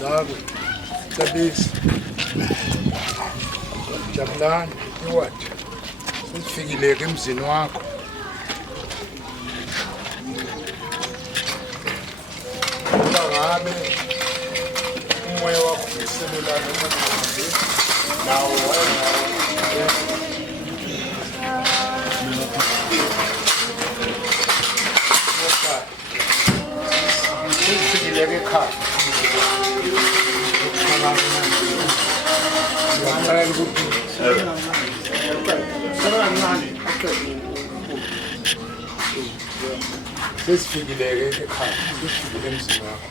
Sabe, sabes, Jabulani, what? Usifikile emzini wakho. Ngabe umoya wakho ngeselula nawo usifikile ekhaya. Sesifikile ekhaya, sesifikile emzini wakho.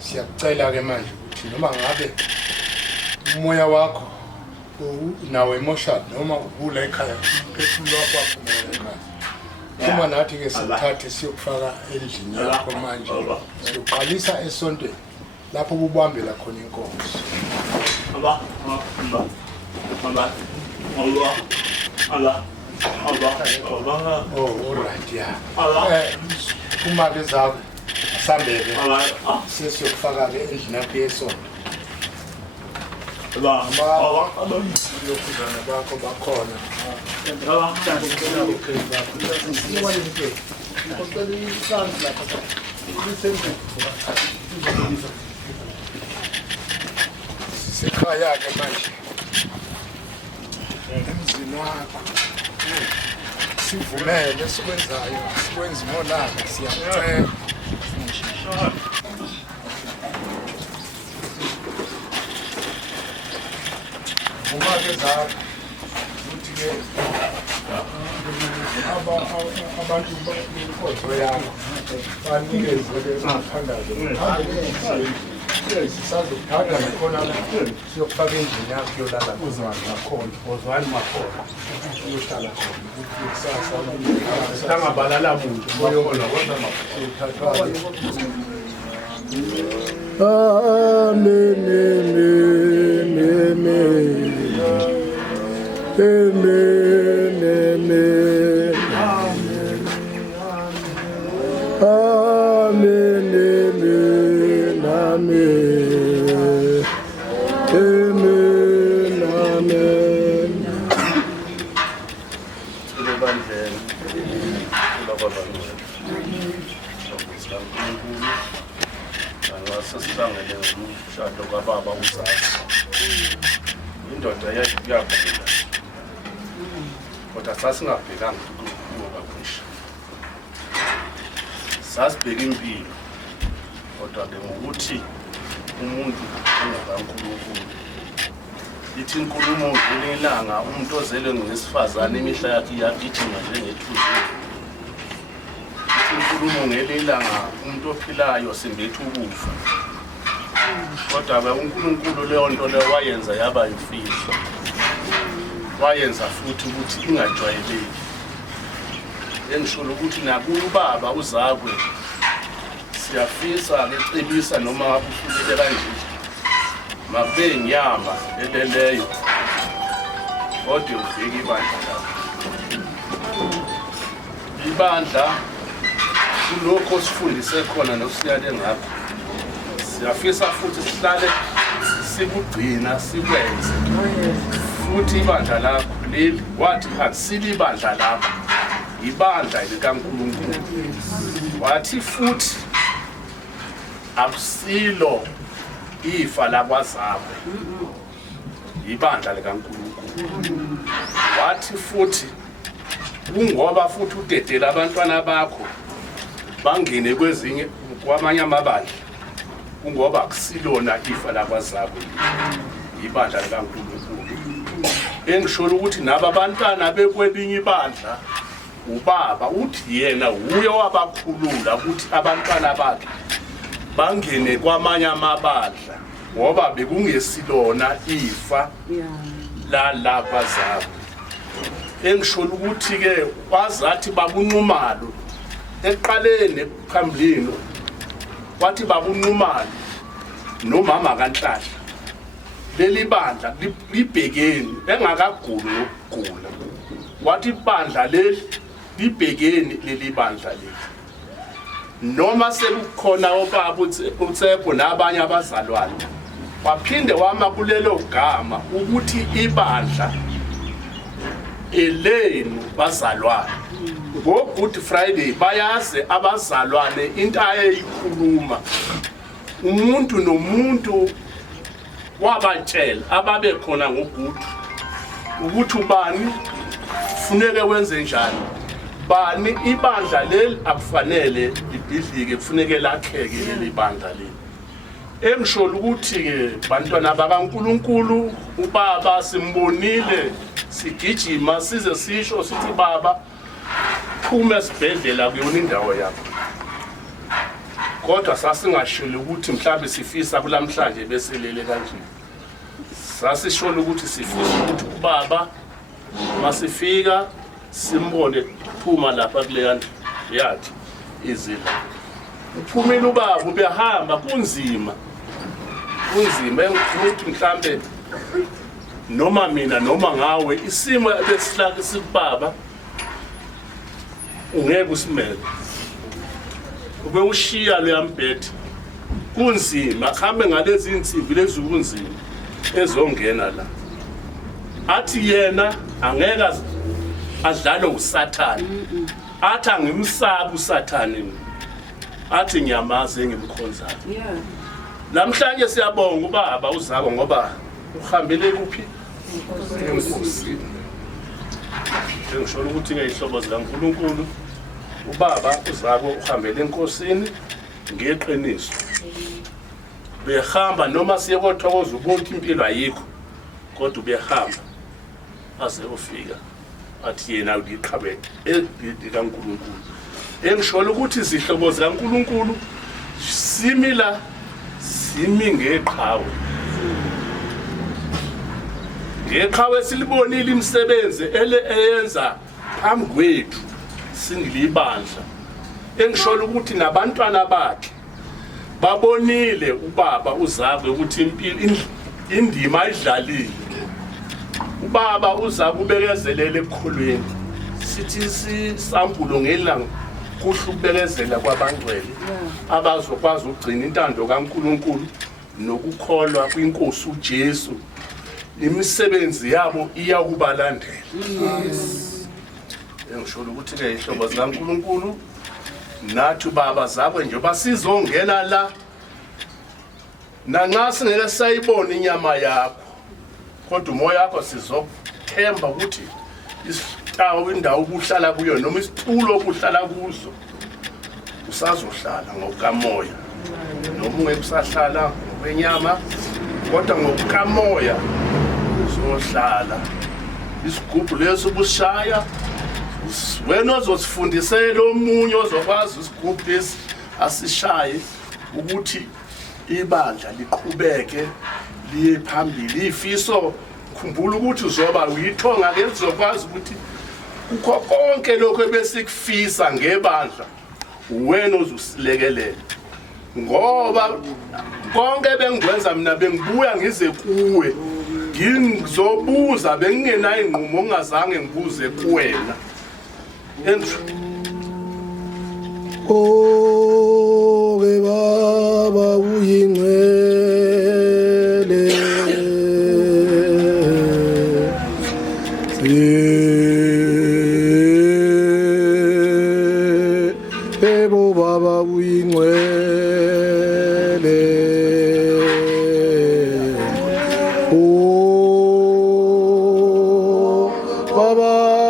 Siyakucela-ke manje ukuthi noma ngabe umoya wakho nawo emotional noma ula ekhaya, umphefumulo wakho ekhaya. Uma nathi-ke sikuthathe siyokufaka endlini yakho manje, siyoqalisa esontweni lapho ubambela khona inkonzo. Oh, alright, yeah. Uma-ke zakho sambeke sesiyokufaka-ke endlini yakho yesonto. Lokhuzana bakho bakhona. Sisekhaya-ke manje emzini wakho. usivumele sikwenzayo sikwenza ngolaka siyacela uma ke zakho ukuthi ke abantu benkonzo yakho banikezele umthandazo sisazokuthatha nakhona siyokufaka endlini yakho yolala ozwani makhona uyohlala khona kusasa sangabalala muntu boyona kodwa uthathwa amen sesihlangene ngomshado kababa uZathu indoda yakhula kodwa sasingabhekanga ukubakhisha sasibheka impilo kodwa ke ngokuthi umuntu ongakaNkulunkulu ithi inkulumo ngelanga umuntu ozele ngesifazane imihla yakhe iyagijima njengethuzi inkulumo ngelanga umuntu ophilayo simbethe ukufa kodwa uNkulunkulu leyo nto leyo wayenza yaba imfihlo wayenza futhi ukuthi ingajwayeleki engisho ukuthi nakuyo ubaba uZakwe siyafisa lecebisa noma ngabuhlulele kanje makube inyama eleleyo kodwa uvike ibandla lakho ibandla kulokho sifundise khona nosiyale ngapha siyafisa futhi sihlale sikugcina sikwenze futhi ibandla lakho leli wathi akusili ibandla lakho ibandla likaNkulunkulu wathi futhi akusilo ifa lakwaZakwe ibandla likaNkulunkulu wathi futhi kungoba futhi udedela abantwana bakho bangene kwezinye kwamanye amabandla kungoba akusilona ifa lakwaZakwe ibandla likaNkulunkulu engisho ukuthi naba abantwana bekwelinye ibandla ubaba uthi yena uye wabakhulula ukuthi abantwana bakhe bangene kwamanye amabandla ngoba bekungesilona ifa la kwaZakwe engisho ukuthi ke kwazathi babunqumalo eqaleni phambili wathi babunqumalo nomama kaNhlahla leli bandla libhekeni engakaguli ukugula wathi ibandla leli libhekeni leli bandla leli noma sekukhona obaba uTshepo nabanye abazalwane waphinde wama kulelo gama ukuthi ibandla elenu bazalwane ngo-Good Friday bayaze abazalwane into ayeyikhuluma umuntu nomuntu wabatshela ababe khona ngoGood ukuthi ubani kufuneke wenze njani bani ibandla leli akufanele libhidlike kufuneke lakheke leli bandla leli engisho ukuthi ke bantwana bakaNkulunkulu ubaba simbonile sigijima size sisho sithi baba phuma esibhedlela kuyona indawo yakho kodwa sasingashilo ukuthi mhlawumbe sifisa kulamhlanje beselele kanje sasisholo ukuthi sifisa ukuthi ubaba masifika simbone phuma lapha kuleya yathi izila uphumile ubaba ubehamba kunzima ukuthi mhlawumbe noma mina noma ngawe isimo ebesilaka sikubaba ungeke usimele ube ushiya lo yambethe kunzima akhambe ngalezi insimbi lezi kunzima ezongena la athi yena angeke adlale uSathane athi angimsaba uSathane athi ngiyamazi engimkhonzayo namhlanje siyabonga ubaba uZakwe ngoba uhambele kuphi enkosini ngisho ukuthi-ke ihlobo zikaNkulunkulu ubaba uzako uhambele enkosini ngeqiniso behamba noma siye kothokoza ubonke impilo ayikho kodwa ubehamba aze ufika athi yena uliqhabe likaNkulunkulu engisholo ukuthi izihlobo zikaNkulunkulu simi ngeqhawe silibonile imisebenzi eyenza phambi kwethu singilibandla engisholo ukuthi nabantwana bakhe babonile ubaba uzakwe ukuthi indima ayidlalile ubaba uzakwe ubekezelele ekukholweni sithi sisambulo ngelanga kuhle ukubekezela kwabangcwele abazokwazi ukugcina intando kaNkulunkulu nokukholwa kwinkosi uJesu imisebenzi yabo iyakubalandela engisholo ukuthi-ke ihlobo zikaNkulunkulu nathi baba zakwe njengoba sizongena la nanxa singeke sayibona inyama yakho kodwa umoya wakho sizothemba ukuthi indawo ubuhlala kuyo noma isitulo obuhlala kuso usazohlala ngokukamoya noma ungeke usahlala ngokwenyama kodwa ngokukamoya uzohlala isigubhu leso ubusishaya wena ozosifundisela omunye ozokwazi isigubhu lesi asishaye ukuthi ibandla liqhubeke liye phambili ifiso khumbula ukuthi uzoba uyithonga ke uzokwazi ukuthi ukho konke lokho ebesikufisa ngebandla wena ozusilekelela ngoba konke bengikwenza mina bengibuya ngize kuwe ngizobuza bengingenayo inqumo ongazange ngibuze kuwena Oh, baba uyingcwele ebo baba uyingcwele oh baba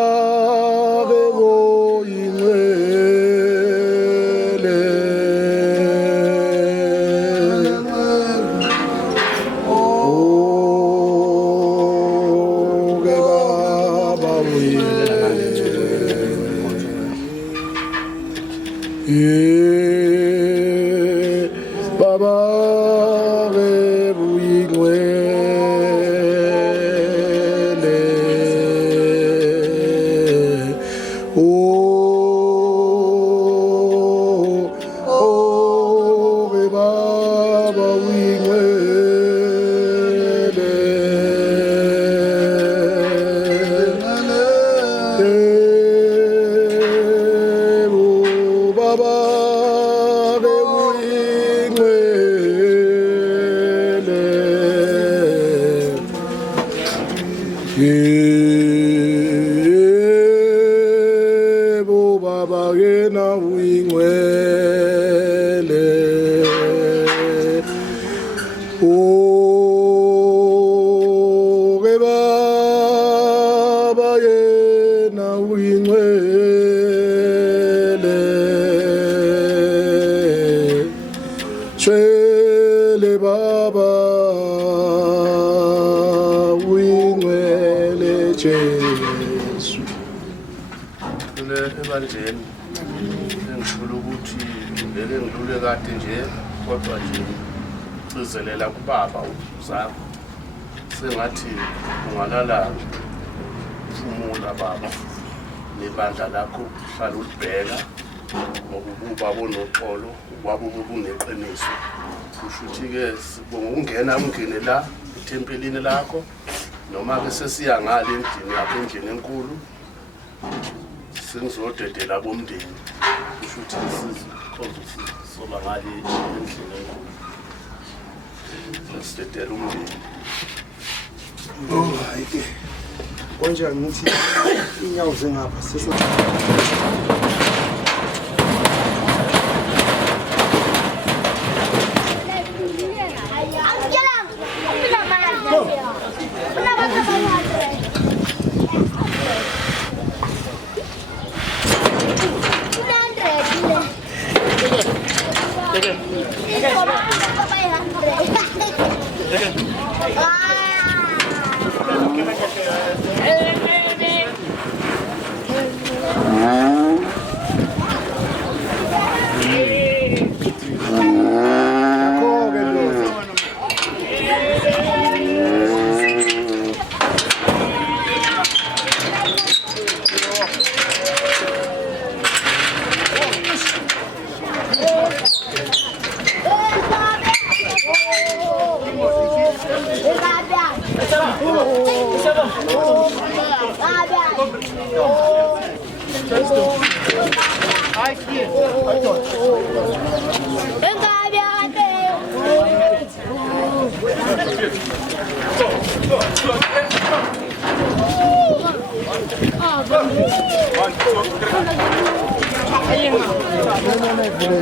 Baba uyingcwele oh baba uyingcwele baba Ebo baba yena uyingcwele oh baba yena uyingcwele shwele baba Jesu ebanjeni engisholo ukuthi ngeke ngidlule kade nje kodwa nje sizelela kubaba uzakho sengathi ungalala umula baba nebandla lakho hlala ulibheka ngokuba bonoxolo ubaba ubuneqiniso kusho ukuthi-ke sibonga ukungena ungene la ethempelini lakho noma ke sesiya ngale endlini lapha endlini enkulu sengizodedela bomndeni kusho ukuthi soba ngale endlini enkulu sesidedela umndeni oh hayike konjani ngithi inyawo zengapha sese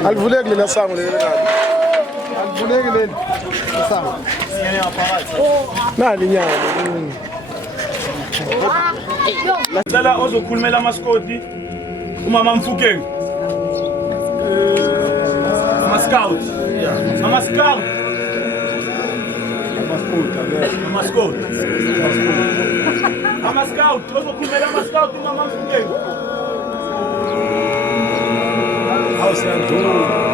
Alivuleki leli sango leli nani? Alivuleki leli sango. Nali nyawo. Ngicela ozokhulumela amaskoti umama Mfukeng. Ama-scout. Ama-scout. Ama-scout. Ama-scout. Ozokhulumela ama-scout umama Mfukeng. Awusiyandlula.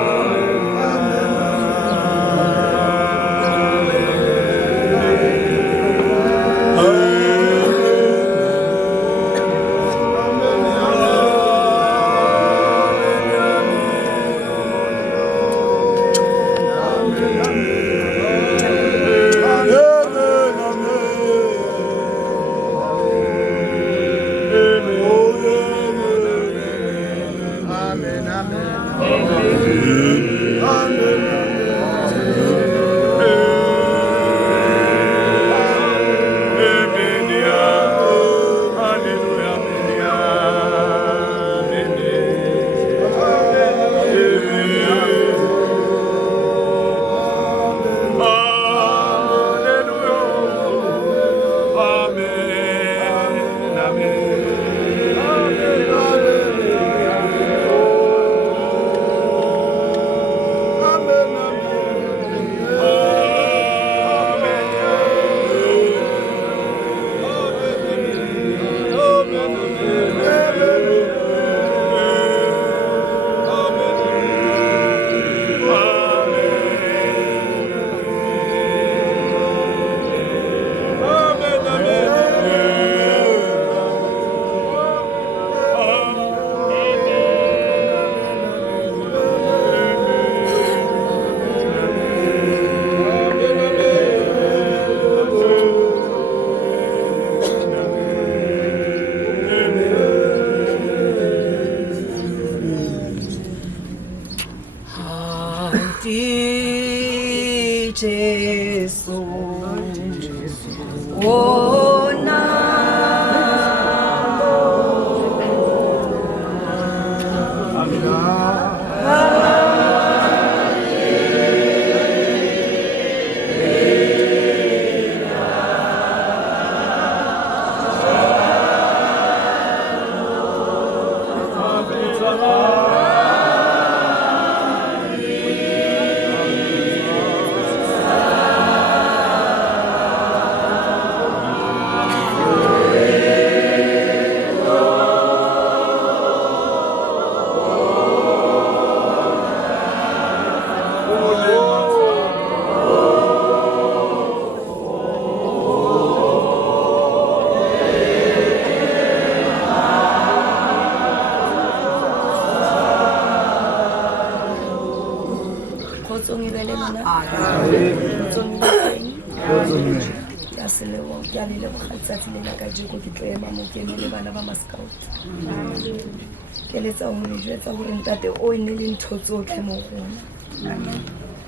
Ke letsa ho le jwetsa hore ntate o ne le ntho tsotlhe mo rona.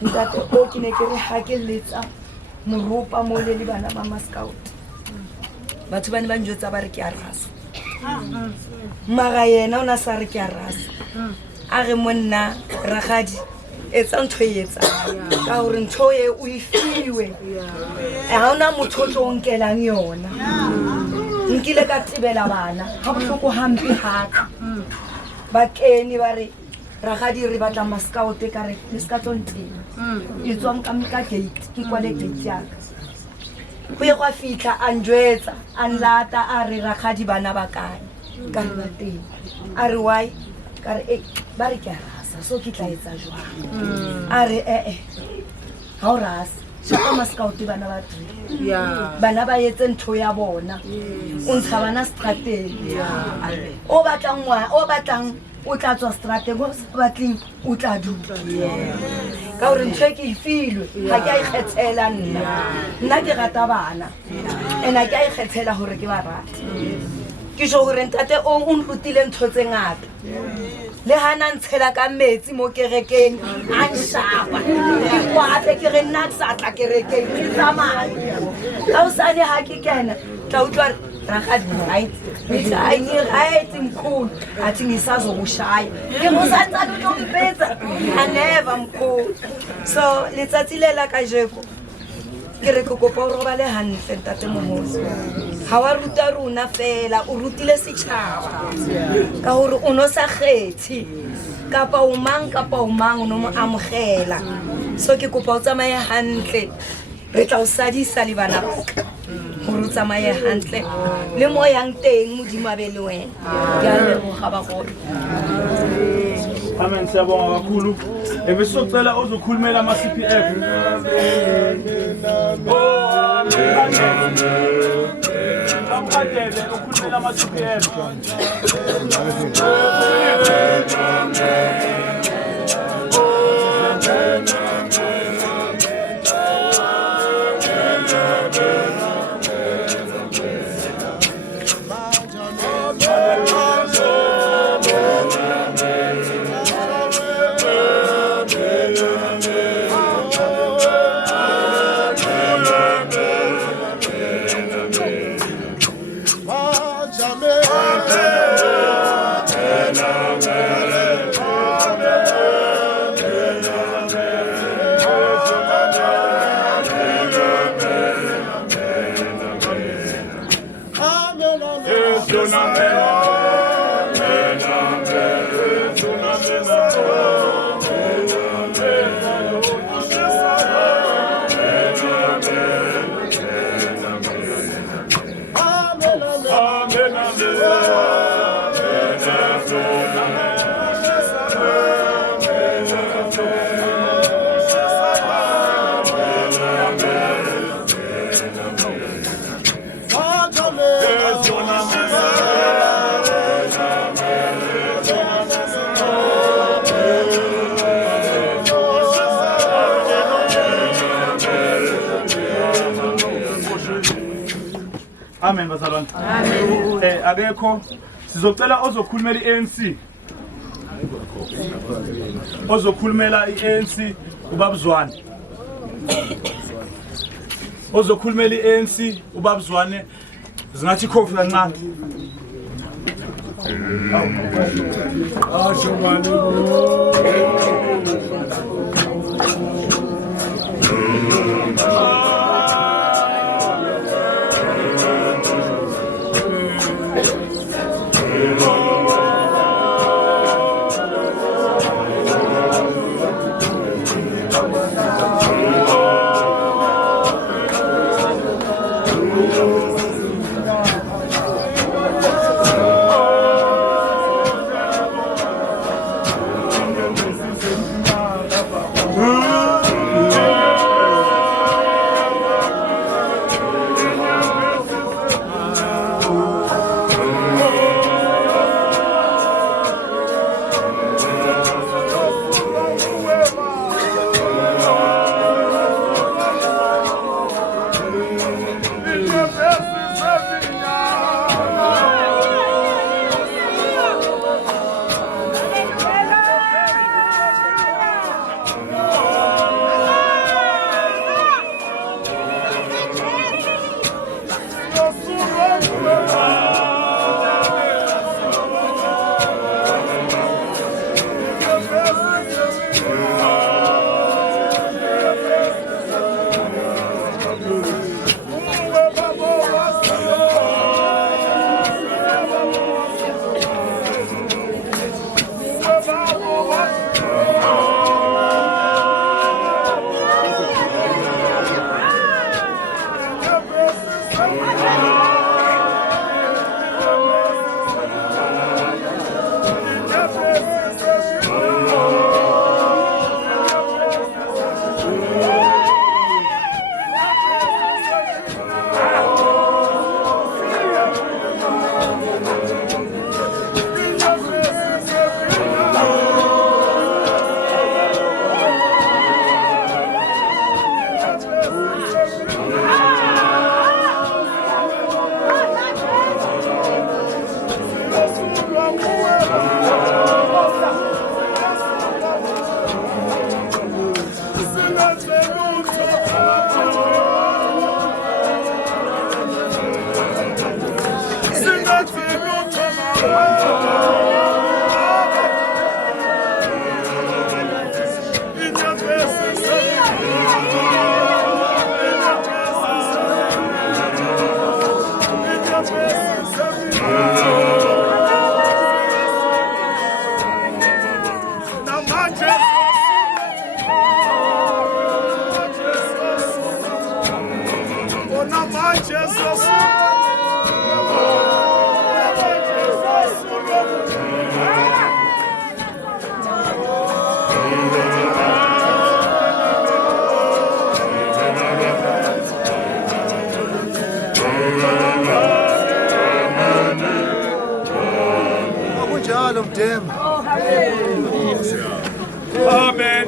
Ntate o ke ne ke re ha ke letsa moropa mo le bana ba ma-scout. Batho ba ne ba njwetsa ba re ke a rasa. Mara yena ona sa re ke a rasa. A re monna Rakgadi etsa ntho e etsa ka hore ntho e o e fiwe. Ha ona motho o tlo nkelang yona. Nkile ka tibela bana ha bohloko hampe haka ba kene ba re Rakgadi re batla ma-scout ka re le ska tlonteng e tswang ka gate ke kwale gate ya ka go ye go fitla a njwetsa a nlata a re Rakgadi bana ba kae ka re ba teng a re why ka re ba re ke a rasa so ke tla etsa jwang a re ha o rasa shaka ma-scout bana ba three bana ba etse ntho ya bona o ntsha bana strateng o batlang o tla tswa strateng o sa batleng o tla dula ka gore ntho e ke e filwe ga ke a ikgethela nna ke rata bana and a ke a ikgethela gore ke ba rata ke so gore ntate o nrutile ntho tse ngata le hana ntshela ka metsi mo kerekeng a nshapa kwape ke re nna ke sa tla kerekeng ke tsamaya ka usane ha ke kena tla utlwa rakadi right right mkhulu athi ngisazokushaya ke mosatsa utompetsa I never mkhulu so letsatsi lela ka jeko ke re go kopa o robale hantle ntate mohosi ha wa ruta rona fela o rutile setšhaba ka gore o no sa kgethe kapa o mang o no mo amogela so ke kopa o tsamaye hantle re tla o sadisa le bana ba ka gore o tsamaye hantle le mo yang teng modimo a be le wena ke a leboga bagolo Amen, siyabonga kakhulu. Ebesizocela uzokhulumela ama-CPF. Amkadele ukhulumela ama-CPF. Amen bazalwane. Amen. Akekho sizocela ozokhulumela iANC. Ozokhulumela iANC ubabuzwane. Ozokhulumela iANC ubabuzwane zingathi khofi kancane. njalo mdema. Amen.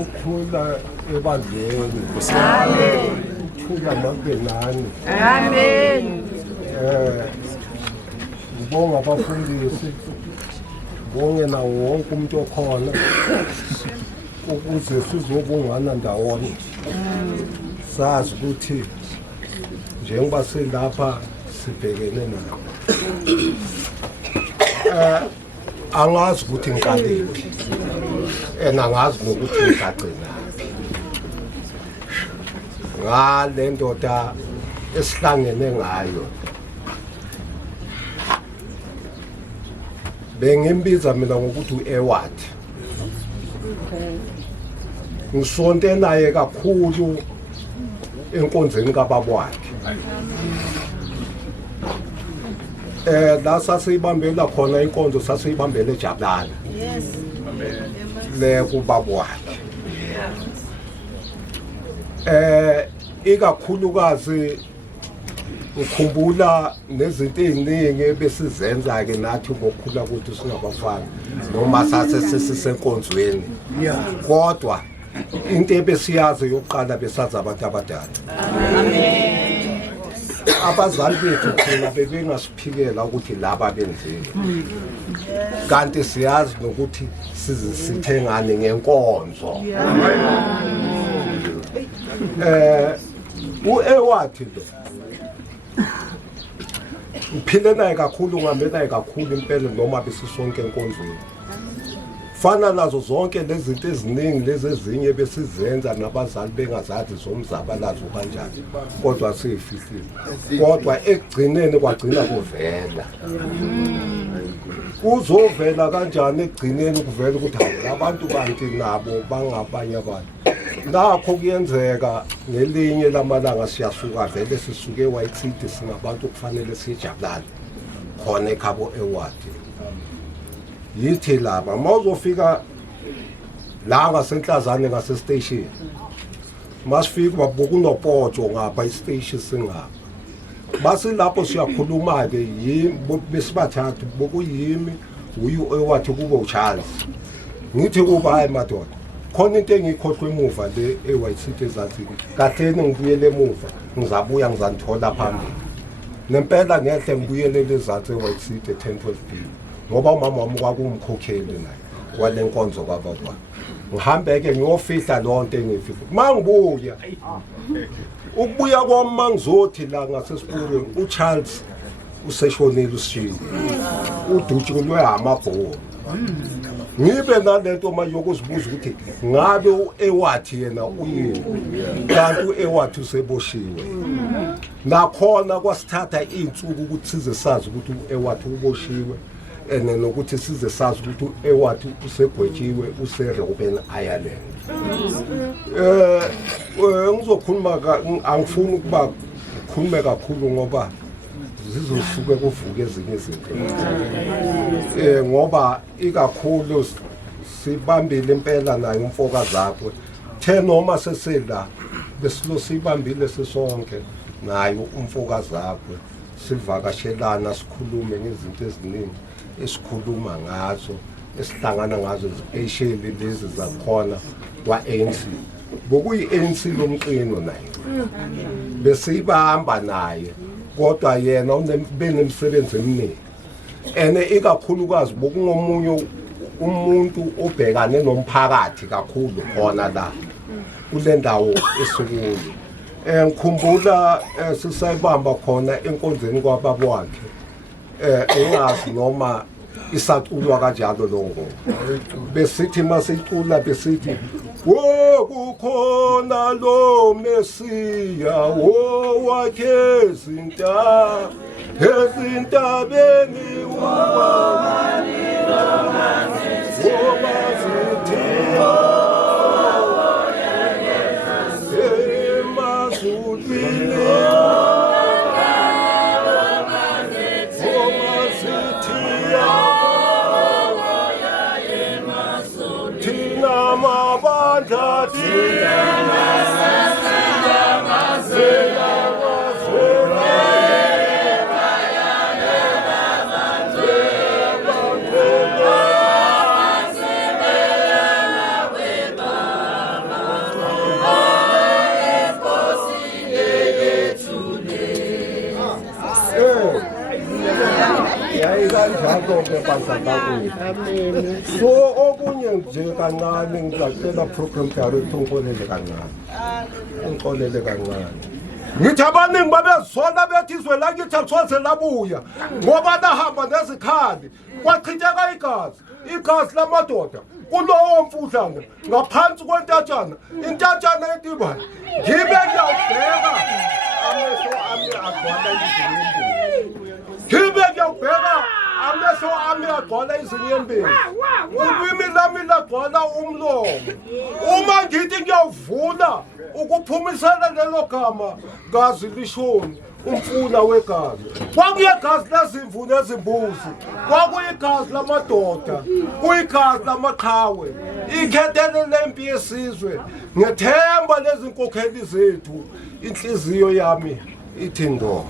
Ukuthula ebandleni. Amen. Ukuthula mabenani. Amen. Ngibonga abafundisi. Ngibonge nawo wonke umuntu okhona ukuze sizobungana ndawonye. Sazi ukuthi njengoba silapha sibhekene nayo. Angazi ukuthi ngiqaliphi. Angazi nokuthi ngigcina. Ngale ndoda esihlangene ngayo. Bengimbiza mina ngokuthi uEward. Ngisonte naye kakhulu enkonzweni kababa wakhe. La sasiyibambela khona inkonzo sasiyibambele eJabulani. Yes. Le kubaba wakhe. Ikakhulukazi ukhumbula nezinto eziningi besizenza ke nathi ngokukhula ukuthi singabafana noma sasisenkonzweni. Kodwa into ebesiyazi yokuqala besazi abantu abadala. Amen. Abazali bethu thina bebengasiphikela ukuthi laba benzile. Kanti siyazi nokuthi sizithengane ngenkonzo. uEward lo uphile naye kakhulu ngihambe naye kakhulu impela noma besisonke enkonzweni. Fana nazo zonke lezi zinto eziningi lezi ezinye besizenza nabazali bengazazi zomzabalazo kanjani kodwa siyifihlile. Kodwa ekugcineni kwagcina kuvela. Kuzovela kanjani ekugcineni kuvela ukuthi abantu banti nabo bangabanye abantu. Nakho kuyenzeka ngelinye lamalanga siyasuka vele sisuke eWhite City singabantu kufanele sijabulane khona ekhabo eWard. Yithi laba mawuzofika la ngasenhlazane ngase station masifika babuka unopoto ngapha istation singapha basi lapho siyakhuluma ke besibathathu bokuyimi uEward kuba uCharles ngithi kuba hayi madoda khona into engikhohlwe emuva le eWhite City ezathi katheni ngibuyele emuva ngizabuya ngizanithola phambili nempela ngehle ngibuyele lezathi eWhite City 10-12 p. Ngoba umama wami kwakumkhokheli naye wale nkonzo kababa. Ngihambeke ngiyofihla lonto engifika. Mangibuya. Ukubuya kwami mangizothi la ngasesipurweni uCharles useshonile usishiye. Udutshelwe amabhoko. Ngibe nalento manje yokuzibuza ukuthi ngabe uEward yena uyini. Kanti uEward useboshiwe. Nakhona kwasithatha izinsuku ukuthi size sazi ukuthi uEward uboshiwe. Nokuthi size sazi ukuthi uEward usegwetshiwe useReuben Ireland. Ngizokhuluma angifuni ukuba ngikhulume kakhulu ngoba zizosuke kuvuke ezinye izinto. Ngoba ikakhulu sibambile impela naye umfokazi wakhe. The noma sesela besilo sibambile sisonke naye umfokazi wakhe. Sivakashelana sikhulume ngezinto eziningi esikhuluma ngazo esihlangana ngazo especially lezi zakhona kwaANC bokuyiANC lomqino naye besibamba naye kodwa yena unemsebenzi eminingi ikakhulukazi bokungomunye umuntu obhekane nomphakathi kakhulu khona la kule ndawo esikuyo. Ngikhumbula sisayibamba khona enkonzweni kwababa wakhe engazi noma isaculwa kanjalo lo ngoma besithi masicula besithi wo kukhona lo Mesiya wo wakhe izinta ezintabeni womazithiya emazulwini womazithiya thina mabandla thina yayikanjalo-ke bazakakude so okunye nje kancane ngizacela program director unkolele kancane ngithi abaningi babezisola bethi izwe lakithi alisoze labuya ngoba nahamba nezikhali kwachitheka igazi lamadoda kulowo mfudlana ngaphansi kwentatshana intatshana entibane ngibe ngiyawubheka amehlo ami agcwala amehlo ami agcwala izinyembezi ulwimi lami lagcwala umlomo uma ngithi ngiyawuvula ukuphumisela lelo gama gazi lishoni umfula wegazi kwakuyegazi lezimvu nezimbuzi kwakuyigazi lamadoda kuyigazi lamaqhawe ikhethele lempi yesizwe ngethemba lezinkokheli zethu inhliziyo yami ithi ndo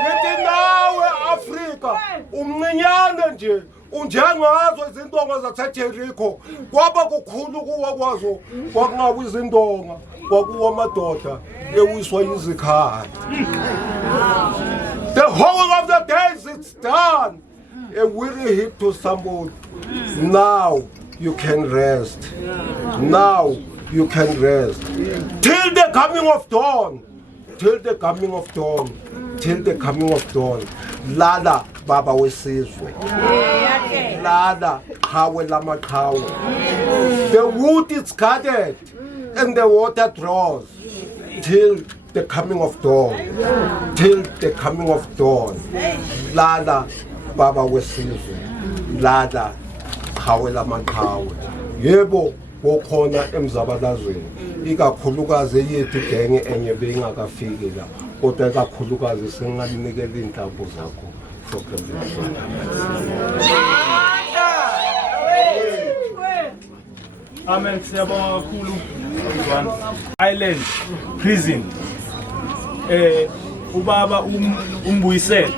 ngithi nawe Afrika umncinyane nje unjengazo izindonga zaseJericho kwaba kukhulu kuwa kwazo kwakungabi izindonga kwakuwa amadoda ewiswa izikhali. The whole of the days it's done. A weary hit to somebody. Now you can rest. Now you can rest. Till the coming of dawn. Till the coming of dawn. Till the coming of dawn. Lala baba wesizwe. Lala hawe lamaqhawe. The wood is guarded and the water draws till the coming of dawn. Till the coming of dawn. Lala baba wesizwe. Lala hawe lamaqhawe. Yebo bokhona emzabalazweni. Ikakhulukazi yethu genge enye bengakafiki la. Kodwa ikakhulukazi singalinikela intambo zakho. Amen. Siyabonga kakhulu Island Prison. Ubaba umbuyisele.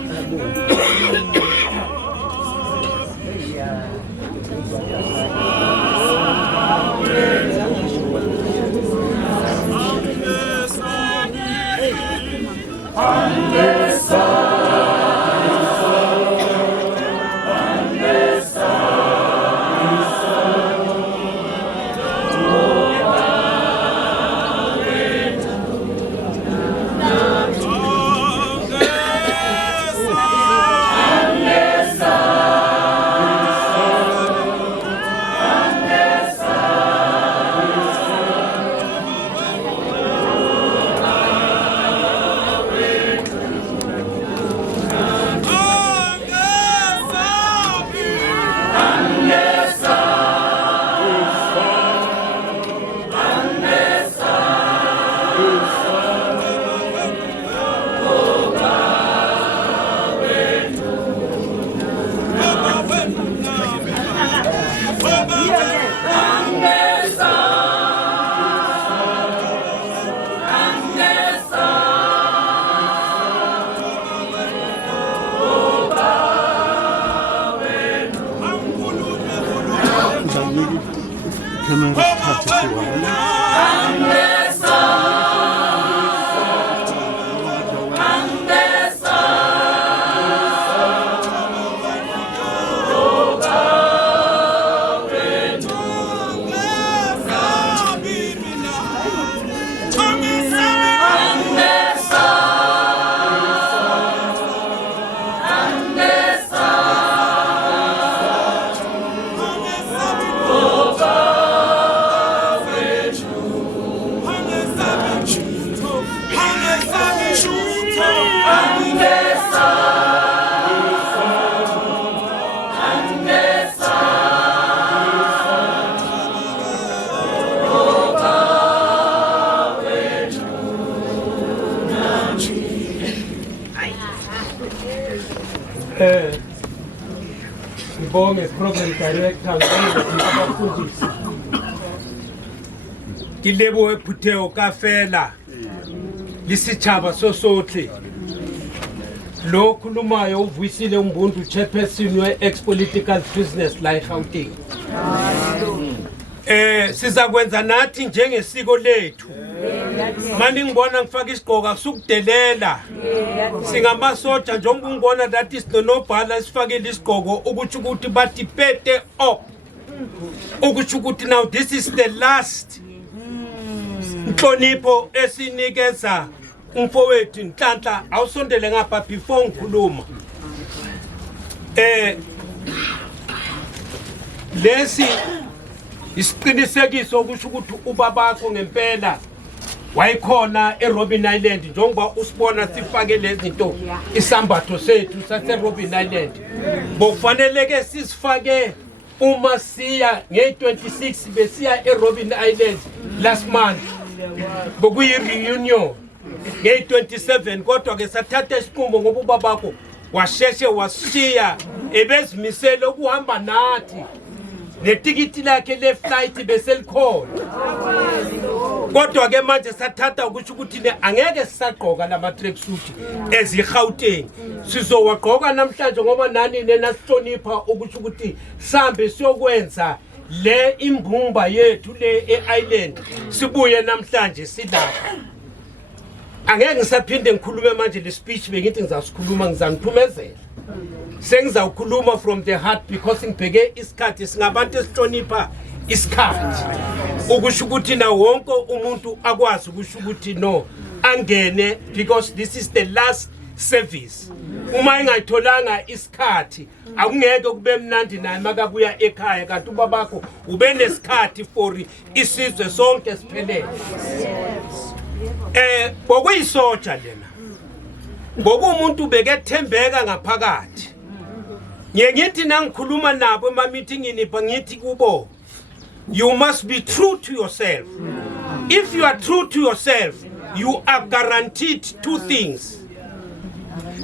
Ngibonge program director ngabafundisi. Kilebo ephuteo kafela. Lisitshaba sosohle. Lo khulumayo uvuyisile umbundu chairperson we ex political business la eGauteng. Sizakwenza nathi njengesiko lethu. Manje ngibona ngifaka isigqoko akusukudelela. Singamasoja njengoba ngibona that is nonobhala sifakile isigqoko ukuthi ukuthi bathi pete up. Ukuthi ukuthi now this is the last nhlonipho esinikeza umfowethu Nhlanhla awusondele ngapha before ngikhuluma. Lesi isiqinisekiso ukuthi ukuthi ubabakho ngempela wayikhona eRobben Island njengoba usibona sifake lezi zinto isambatho sethu sase Robben Island. Bokufanele ke sisifake uma siya nge-26 besiya eRobben Island last month. Bokuyi reunion nge-27 kodwa ke sathatha isinqumo ngoba ubabakho washeshe washiya ebezimisele ukuhamba nathi. Netikiti lakhe le flight beselikhona. Kodwa ke manje sathatha ukuthi ukuthi angeke sisagqoka lama tracksuit eziGauteng. Sizowagqoka namhlanje ngoba nani nena sihlonipha ukuthi ukuthi sambe siyokwenza le imbumba yethu le eIsland. Sibuye namhlanje silapha. Angeke ngisaphinde ngikhulume manje le speech bengithi ngizasikhuluma ngizangiphumezela. Sengizawukhuluma from the heart because ngibheke isikhathi singabantu esihlonipha isikhathi. Ukusho ukuthi na wonke umuntu akwazi ukusho ukuthi no angene because this is the last service. Uma ingayitholanga isikhathi akungeke kube mnandi naye makabuya ekhaya kanti ubabakho ube nesikhathi for isizwe sonke siphelele. Bokuyisoja lena. Bokumuntu bekethembeka ngaphakathi. Ngithi nangikhuluma nabo ema-meetingini bangithi kubo you must be true to yourself. If you are true to yourself, you are guaranteed two things.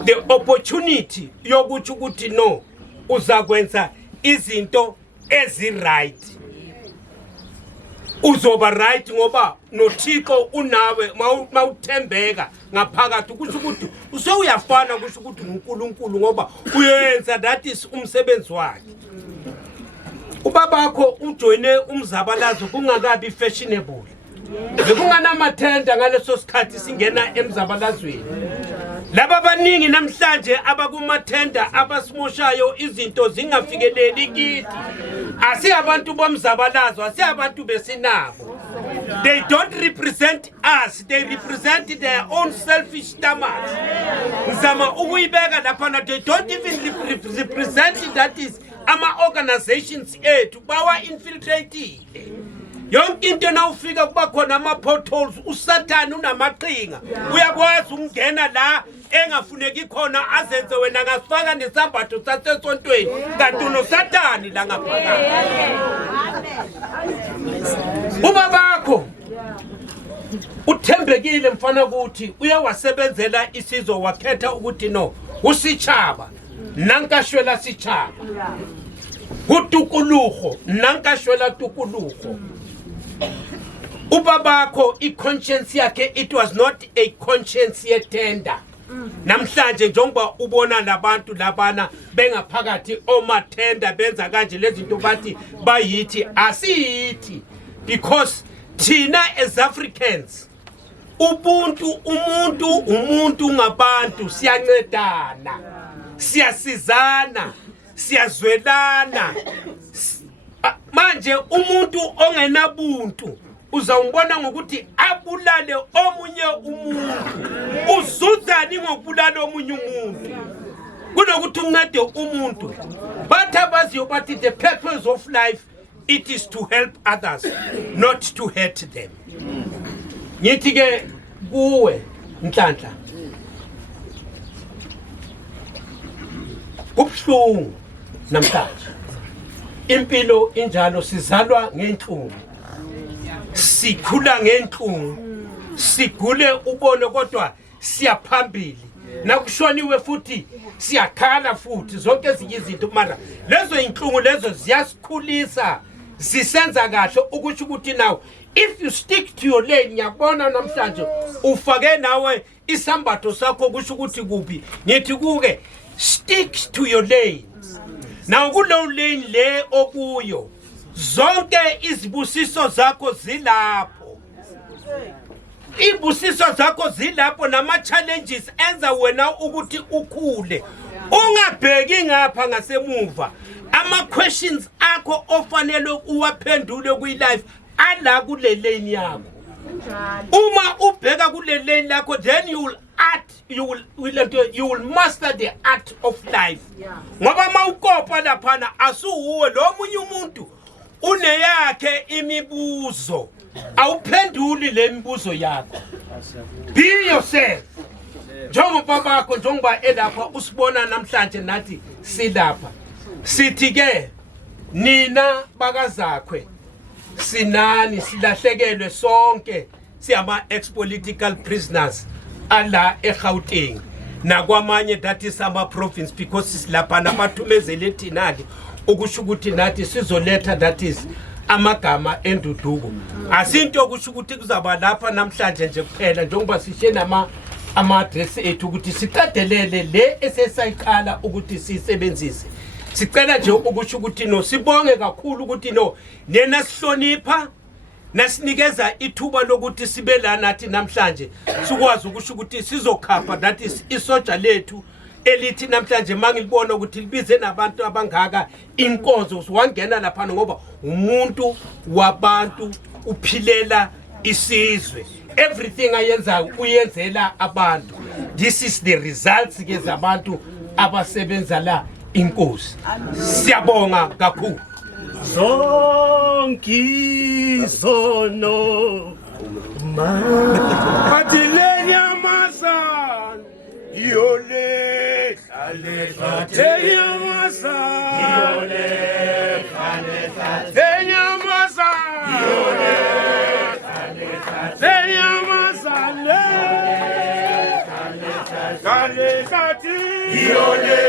The opportunity yokuthi ukuthi no uzakwenza izinto ezi-right. Uzoba right ngoba noThixo unawe mawuthembeka ngaphakathi kusho ukuthi usewuyafana kusho ukuthi uNkulunkulu ngoba uyenza that is umsebenzi wakhe. Ubabakho ujoyine umzabalazo kungakabi fashionable. Bekunganamathenda ngaleso sikhathi singena emzabalazweni. Laba baningi namhlanje abakumathenda abasimoshayo izinto zingafikeleli kithi. Asiyabantu bomzabalazo, asiyabantu besinabo. They don't represent us, they represent their own selfish stomachs. Ngizama ukuyibeka lapha, they don't even represent that is ama organizations ethu bawa infiltrated. Yonke into nawufika kuba khona ama potholes uSathane unamaqhinga uyakwazi ukungena la engafuneki khona azenze wena ngasifaka nesambatho sasesontweni kanti unoSathane la ngaphakathi. Ubabakho uthembekile mfana ukuthi uyawasebenzela isizwe wakhetha ukuthi no usitshaba nankashwela sitshaba utukuluho nankashwela tukuluho. Ubabakho i-conscience yakhe it was not a conscience yetender. Namhlanje njengoba ubona labantu labana bengaphakathi omathenda benza kanje lezi zinto bathi bayithi asiyithi because thina as Africans umuntu ngabantu siyancedana, siyasizana, siyazwelana. Manje umuntu ongenabuntu uzawumbona ngokuthi abulale omunye umuntu. Uzuzani ngokubulala omunye umuntu kunokuthi uncede umuntu. Bathabaziyo bathi the purpose of life it is to help others, not to hurt them. Ngithi ke kuwe Nhlanhla kubhlungu namhlanje. Impilo injalo sizalwa ngenhlungu. Sikhula ngenhlungu. Sigule ubone kodwa siyaphambili. nakushoniwe futhi siyakhala futhi zonke ezinye izinto mara lezo inhlungu lezo ziyasikhulisa zisenza kahle ukusho ukuthi nawe if you stick to your lane ngiyabona namhlanje ufake nawe isambatho sakho kusho ukuthi kuphi ngithi kuke stick to your lane naw kulow lane le okuyo zonke izibusiso zakho zilapho ibusiso zakho zilapho nama challenges enza wena ukuthi ukhule ungabheki ngapha ngasemuva ama questions akho ofanele uwaphendule kwi-life ala kule lane yakho uma ubheka kule lane lakho then you will master the art of life ngoba mawukopa laphana asuwe lo munye umuntu uneyakhe imibuzo awuphenduli le mibuzo yakho be yourself njengoba bakho njengoba elapha usibona namhlanje nathi silapha sithi ke nina bakazakhwe sinani silahlekelwe sonke siyama ex-political prisoners ala eGauteng nakwamanye that is ama province because silapha nabathumezele thina-ke ukusho ukuthi nathi sizoletha that is amagama enduduko asinto okusho ukuthi kuzaba lapha namhlanje nje kuphela njengoba sishe ama-address ethu ukuthi siqadelele le esesayiqala ukuthi siyisebenzise sicela nje ukusho ukuthi no sibonge kakhulu ukuthi no nena sihlonipha nasinikeza ithuba lokuthi sibe la nathi namhlanje sikwazi ukusho ukuthi sizokhapha that is isoja lethu elithi namhlanje mangilibona ukuthi libize nabantu abangaka inkonzo wangena lapha ngoba umuntu wabantu uphilela isizwe everything ayenza uyenzela abantu this is the results ke zabantu abasebenza la inkosi siyabonga kakhulu zonke sono Atilenya masan yole Tenya masan yole Tenya masan yole Tenya masan Kale sati yole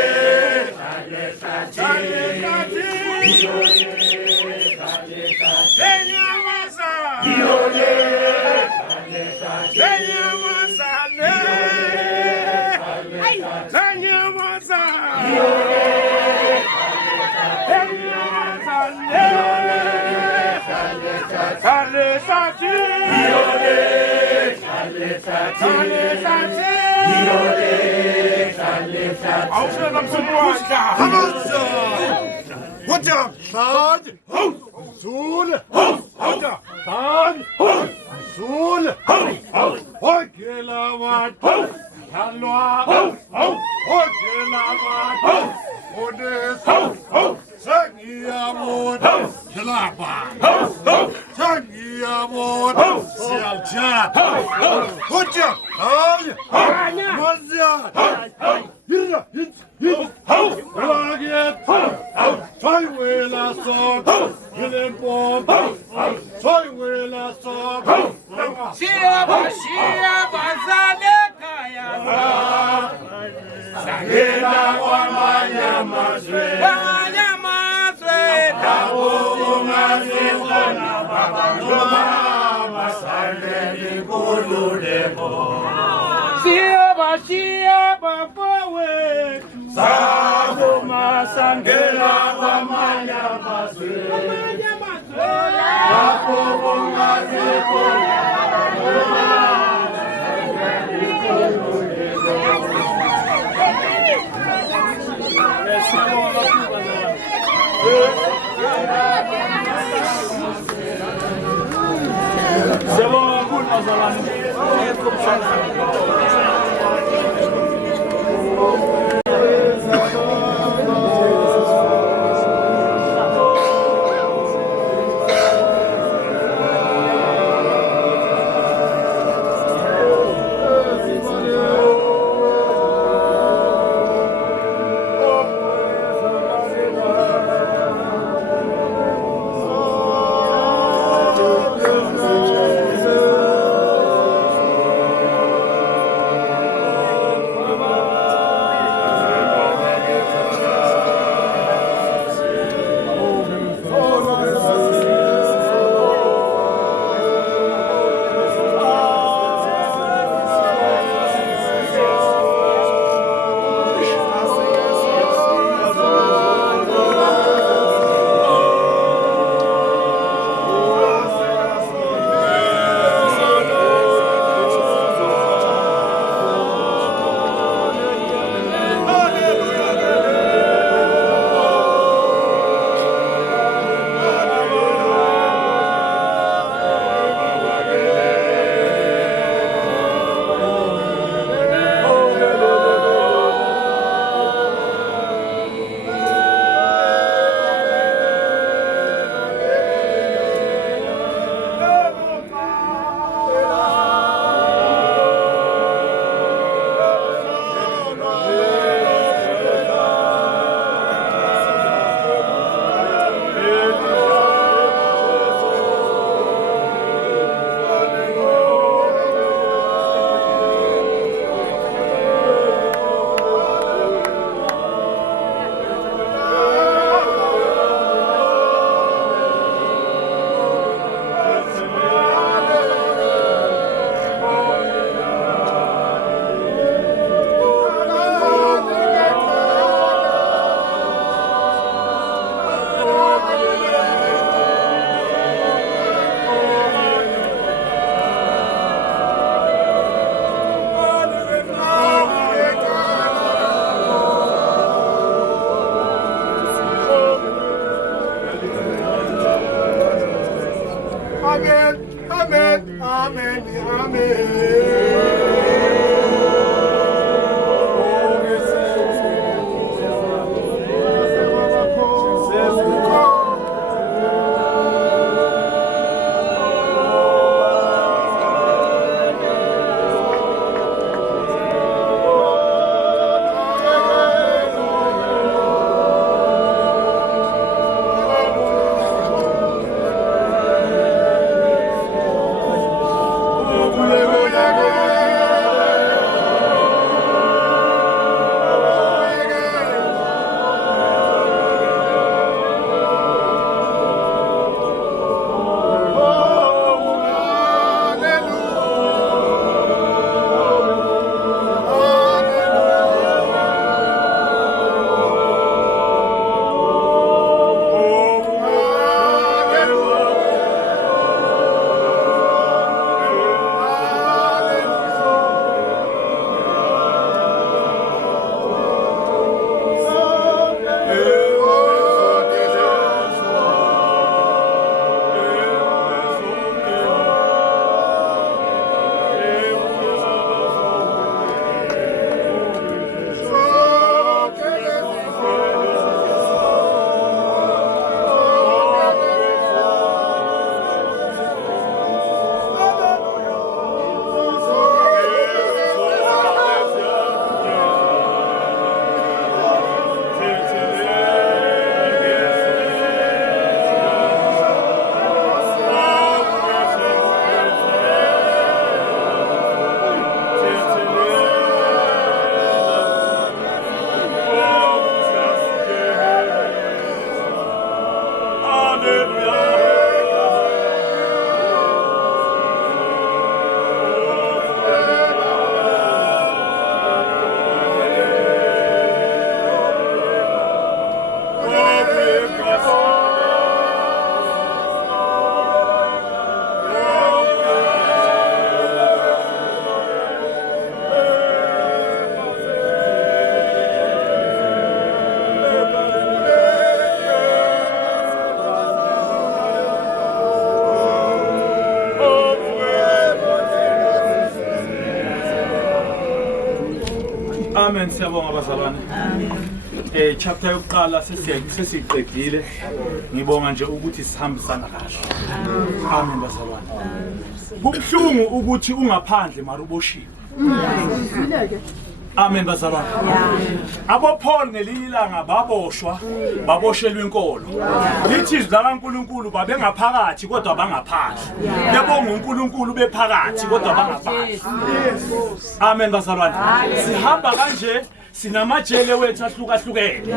Amen. Siyabonga bazalwane. Chapter yokuqala sesiqedile. Ngibonga nje ukuthi sihambisana kahle. Amen bazalwane. Kubuhlungu ukuthi ungaphandle mara uboshiwe. Amen bazalwane. Abo Paul ngelinye ilanga baboshwa, baboshelwe inkolo. Lithi izwi likaNkulunkulu babengaphakathi kodwa bangaphandle. Bebonga uNkulunkulu bephakathi kodwa bangaphandle. Amen bazalwane. Sihamba kanje sinamajele wethu ahlukahlukene.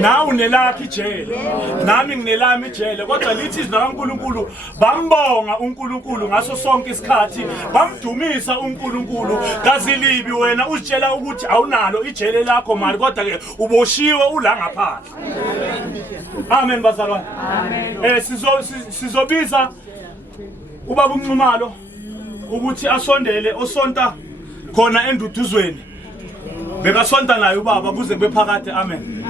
Nawe unelakho ijele, nami nginelami ijele, kodwa lithi izwi likaNkulunkulu bambonga uNkulunkulu ngaso sonke isikhathi, bamdumisa uNkulunkulu. Kazilibi wena uzitshela ukuthi awunalo ijele lakho mali kodwa ke uboshiwe ula ngaphandle. Amen bazalwane. Amen. Sizobiza ubaba uNcumalo ukuthi asondele osonta khona enduduzweni. Bekasonta naye ubaba kuze kube phakathi. Amen.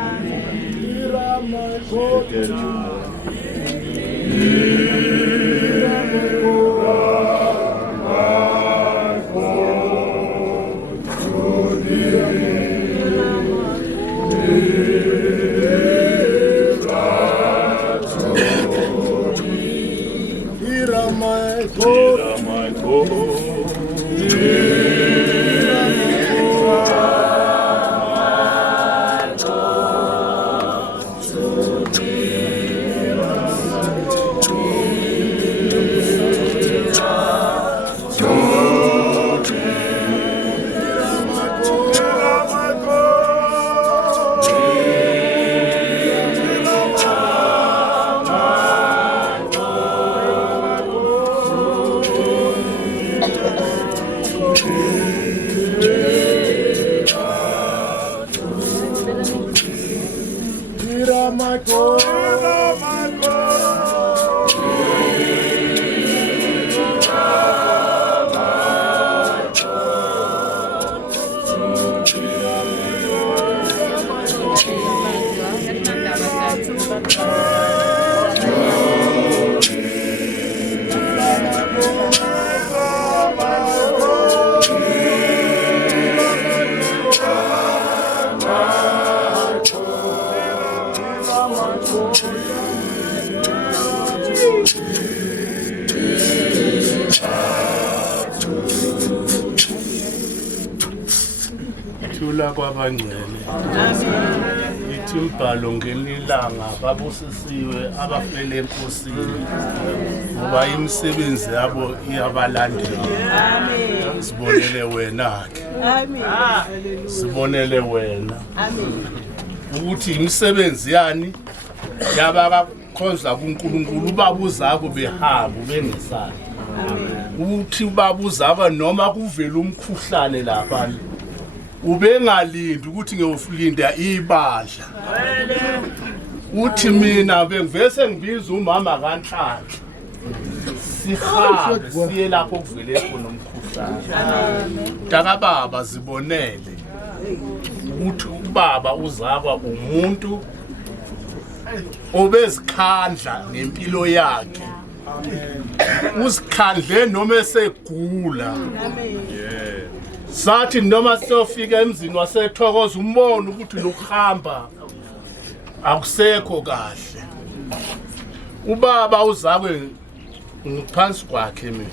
Thula kwabangcwele. Ithi umbhalo ngelilanga babusisiwe abafele enkosini ngoba imisebenzi yabo iyabalandela. Amen. Sibonele wena ke. Amen. Sibonele wena. Amen. Ukuthi imisebenzi yani yabakakhonza kuNkulunkulu ubabuzako behamba bengesana. Amen. Uthi ubabuzaka noma kuvela umkhuhlane lapha ubengalindi ukuthi ngiyofulinda ibandla. Uthi mina bengivese ngibiza umama kaNhlanhla sihambe siye lapho kuvele khona umkhuhlane. Taka baba zibonele ukuthi ubaba uzakwa umuntu obezikhandla ngempilo yakhe. Usikhandle noma esegula. Sathi noma siyofika emzini wasethokoza umbona ukuthi lokuhamba akusekho kahle. Ubaba uzakwe ngiphansi kwakhe mina.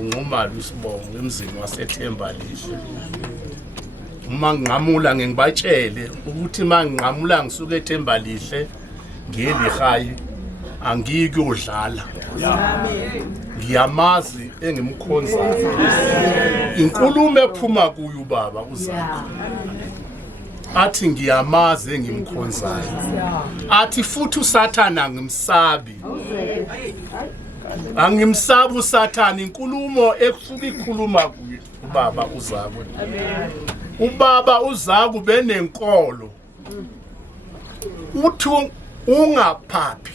Ungumali usibongo emzini wasethembalihle. Uma nginqamula ngibatshele ukuthi manginqamula ngisuke ethembalihle ngelihayi angiki udlala. Amen. Ngiyamazi engimkhonzayo. Inkulumo ephuma kuye ubaba uzakho. Athi ngiyamazi engimkhonzayo. Athi futhi uSathana ngimsabi. Angimsabi uSathana inkulumo ekusuka ikhuluma kuye ubaba uzakho. Amen. Ubaba uzakho benenkolo. Uthi ungaphaphi.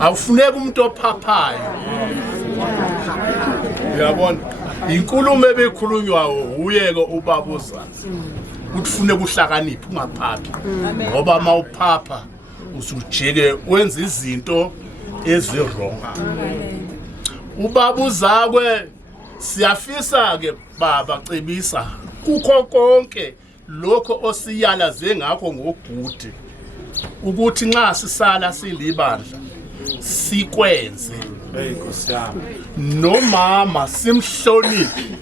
Awufuneka umuntu ophaphayo. Uyabona inkulumo ebekhulunywayo uyeke ubaba uzazi. Utfune kuhlakanipha ungaphaphi. Ngoba mawuphapha usujike wenza izinto ezirong. Ubaba uzakwe Siyafisa ke baba cebisa kukho konke lokho osiyalazwe ngakho ngobhuti ukuthi nxa sisala silibandla sikwenze nomama simhloniphi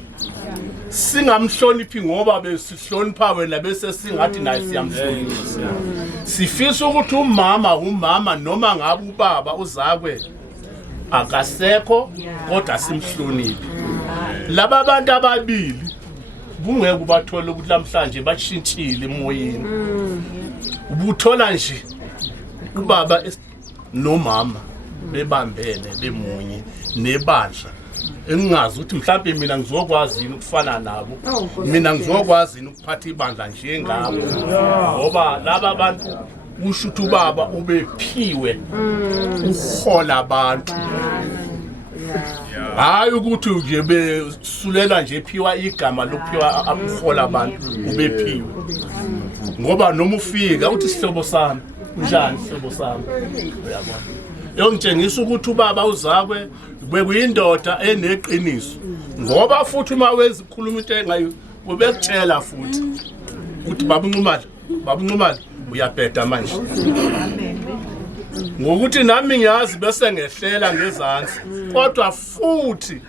singamhloniphi ngoba besihlonipha wena bese singathi naye siyamhlonipha. Sifisa ukuthi umama noma ngabe ubaba uzakwe akasekho kodwa simhloniphi. Laba bantu ababili kungeke ubathole ukuthi namhlanje bashintshile emoyeni. Ubuthola nje ubaba nomama bebambene bemunye nebandla. Engingazi ukuthi mhlawumbe mina ngizokwazi yini ukufana nabo. Mina ngizokwazi yini ukuphatha ibandla njengabo. Ngoba laba bantu kusho ukuthi ubaba ubephiwe uhola abantu. Hayi ukuthi nje besulela nje ephiwa igama lokuphiwa abuhola abantu ubephiwe. Ngoba noma ufika uthi sihlobo sami unjani sihlobo sami uyabona. Yongitshengisa ukuthi ubaba uzakwe bekuyindoda eneqiniso. Ngoba futhi uma wenza ukukhuluma into engayo ubekutshela futhi ukuthi babunqumali uyabheda manje. Ngokuthi nami ngiyazi bese ngehlela ngezansi kodwa futhi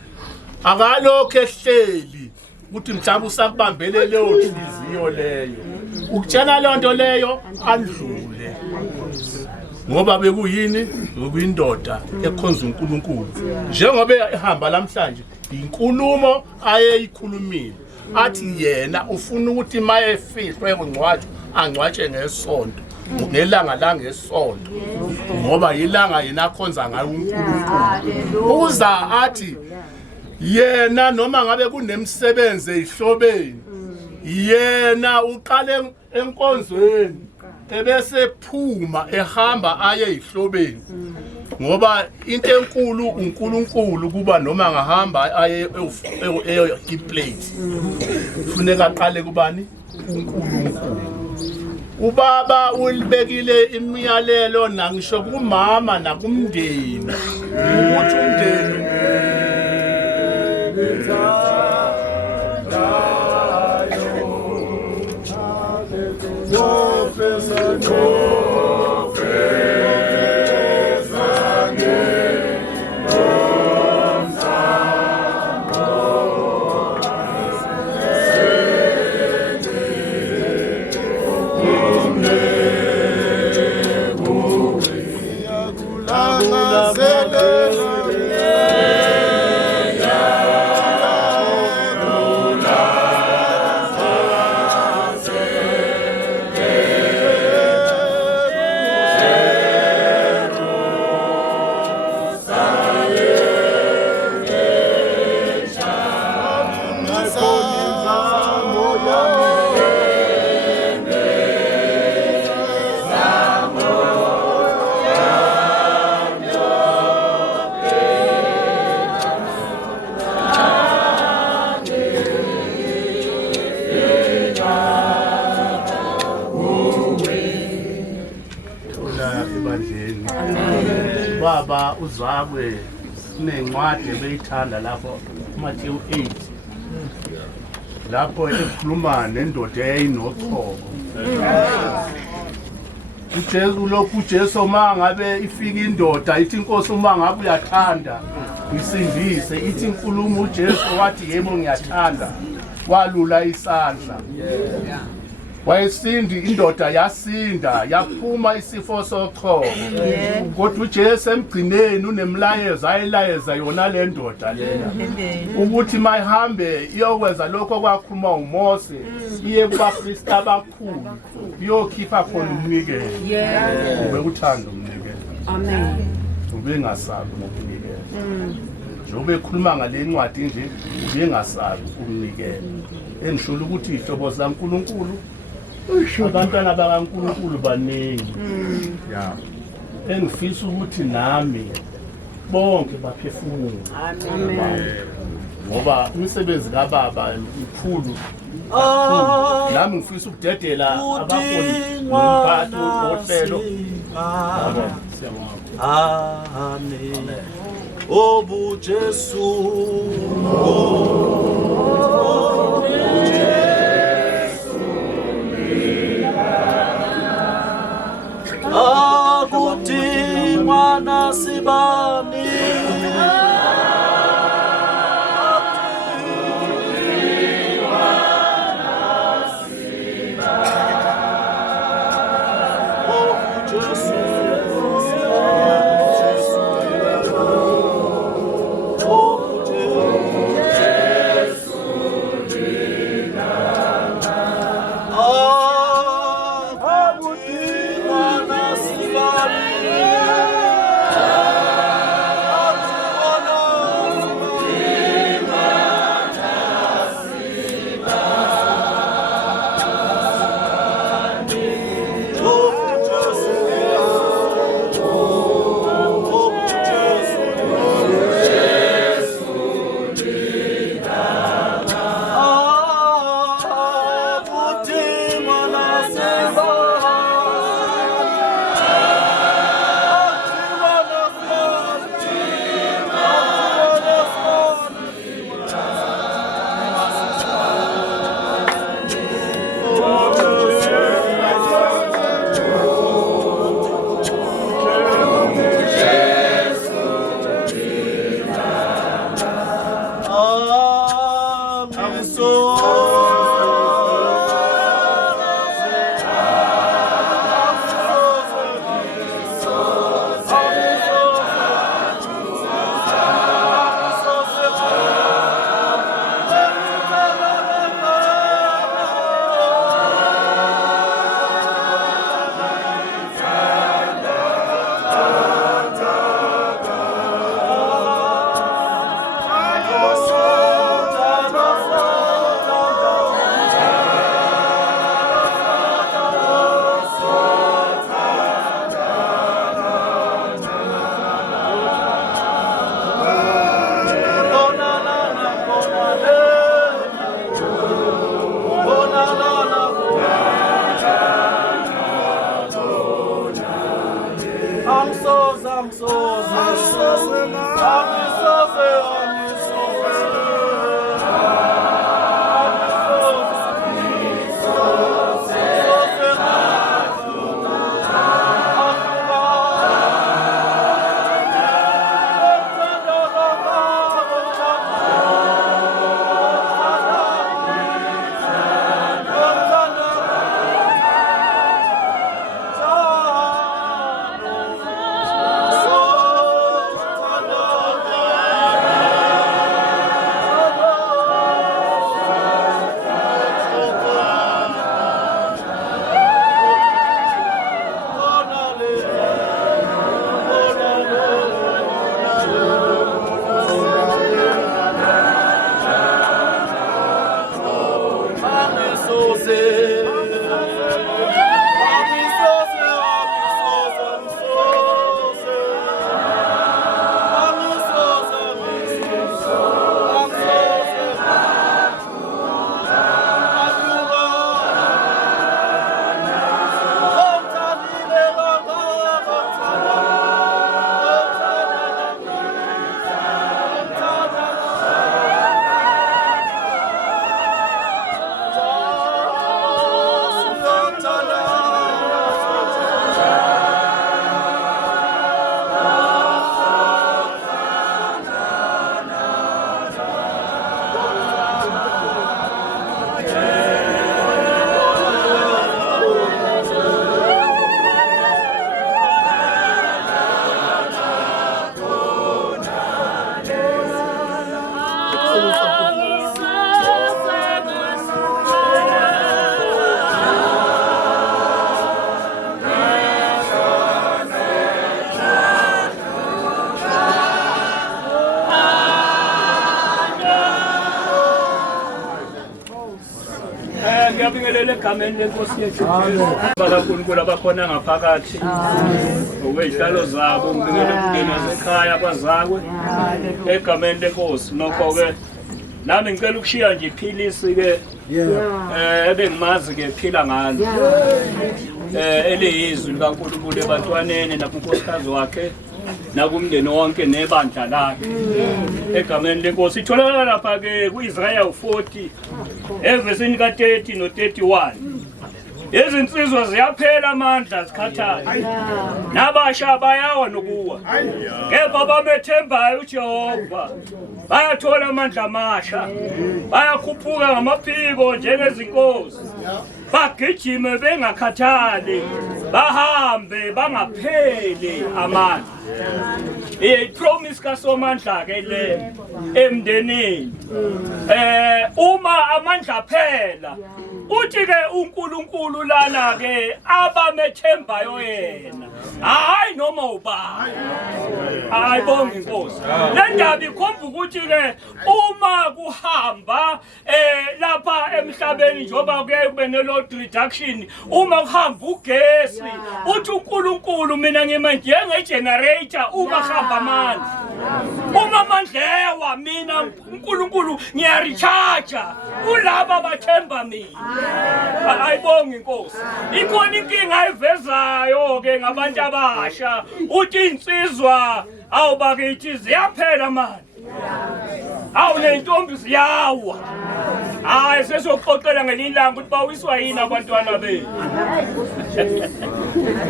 akalokho ehleli ukuthi mhlawumbe usakubambele leyo nhliziyo leyo ukutshela le nto leyo andlule ngoba bekuyini bekuyindoda ekhonza uNkulunkulu njengoba ehamba namhlanje inkulumo ayeyikhulumile athi yena ufuna ukuthi maye efihlwe engcwatshe angcwatshe ngesonto ngelanga la ngesonto ngoba yilanga yena akhonza ngayo uNkulunkulu uza athi yena noma ngabe kunemsebenzi ezihlobeni yena uqale enkonzweni ebese phuma ehamba aye ezihlobeni ngoba into enkulu uNkulunkulu kuba noma ngahamba aye eplate kufuneka aqale kubani uNkulunkulu. Ubaba ulibekile imiyalelo nangisho kumama nakumndeni ukuthi umndeni baba uzakwe sinencwadi ebeyithanda lapho Matthew 8 lapho ekhuluma nendoda eyinochoko uJesu uma ngabe ifika indoda ithi inkosi uma ngabe uyathanda ngisindise ithi inkulumo uJesu wathi yebo ngiyathanda walula isandla wayesindi indoda yasinda yaphuma isifo sochoko kodwa uJesu emgcineni unemlayezo ayilayeza yona le ndoda lena ukuthi mayihambe iyokwenza lokho kwakhuluma uMose iye kubapriest abakhulu iyokhipha khona umnikelo ube uthanda umnikelo amen ube ngasabi ngokunikela njengoba ekhuluma ngale ncwadi nje ube ngasabi umnikelo engisholo ukuthi ihlobo zaNkulunkulu abantwana bakaNkulunkulu baningi ya engifisa ukuthi nami bonke baphefumule amen ngoba umsebenzi kaBaba mkhulu nami ngifisa ukudedela abaholi nomphathi ohlelo amen obu Jesu akuti mwana sibani ngiyabingelela egameni lenkosi yethu bakaNkulunkulu abakhona ngaphakathi okwezihlalo zabo ngibingelela ukungena ekhaya abazakwe egameni lenkosi nokho-ke nami ngicela ukushiya nje iphilisi-ke ebengimazi-ke phila ngalo eliyizwi likaNkulunkulu ebantwaneni nakunkosikazi wakhe nakumndeni wonke nebandla lakhe egameni lenkosi. Itholakala lapha-ke ku-Isaiah 40 evesini ka-30 no-31. Izinsizwa ziyaphela amandla zikhathala, nabasha bayawa nokuwa, kepha abamethembayo uJehova bayathola amandla amasha, bayakhuphuka ngamaphiko njengezinkozi, bagijime bengakhathali, bahambe bangapheli amandla. Ipromise kaSomandla ke le emndenini. Uma amandla phela uthi ke uNkulunkulu lana ke abamethembayo yena, hayi noma ubani. Ayibonga inkosi. Le ndaba ikhomba ukuthi ke uma kuhamba lapha emhlabeni njoba kuye kube ne-load reduction, uma kuhamba ugesi uthi uNkulunkulu mina ngima njenge-generator uma hamba amandla. Uma amandla mina uNkulunkulu ngiyarecharge kulaba bathemba mina. Ayibonga inkosi. Ikhona inkinga ayivezayo ke ngabantu abasha uthi insizwa awubakithi ziyaphela amandla. Awu nentombi ziyawa. Hayi sesoxoxela ngelinye ilanga ukuthi bawiswa yini abantwana bethu.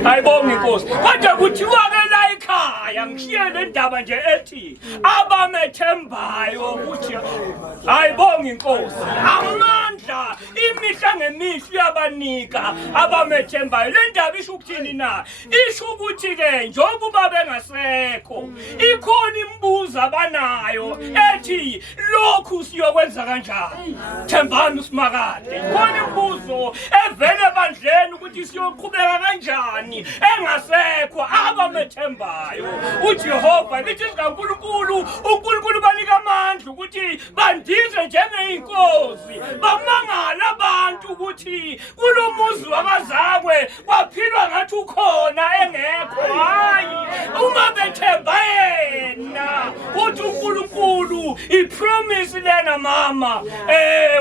Ayibonga inkosi. Kodwa kuthiwa ke la ekhaya ngishiye le ndaba nje ethi abamethembayo ukuthi ayibonga inkosi. Amandla imihla ngemihla uyabanika abamethembayo. Le ndaba isho ukuthini na? Isho ukuthi ke njengoba bengasekho ikhona imibuzo abanayo ethi lokhu siyokwenza kanjani? Thembani uSimakade. Khona imibuzo evele ebandleni ukuthi siyoqhubeka kanjani engasekho abamethembayo uJehova. Lithi sikaNkulunkulu, uNkulunkulu banika amandla ukuthi bandize njengeyinkosi. Bamangala abantu ukuthi kulomuzi wakazakwe kwaphilwa ngathi ukhona engekho. Hayi uma bethemba yena uthi uNkulunkulu ipromise lena mama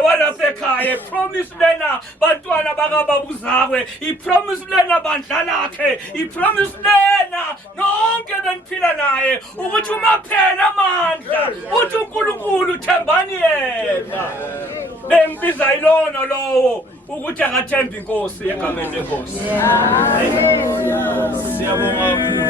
walapha ekhaya, ipromise lena bantwana bakababuzakwe, ipromise lena bandla lakhe, ipromise lena nonke beniphila naye ukuthi uma phela amandla uthi uNkulunkulu thembani yena. Bembiza ilona lowo ukuthi akathembe inkosi egameni lenkosi. Siyabonga kakhulu.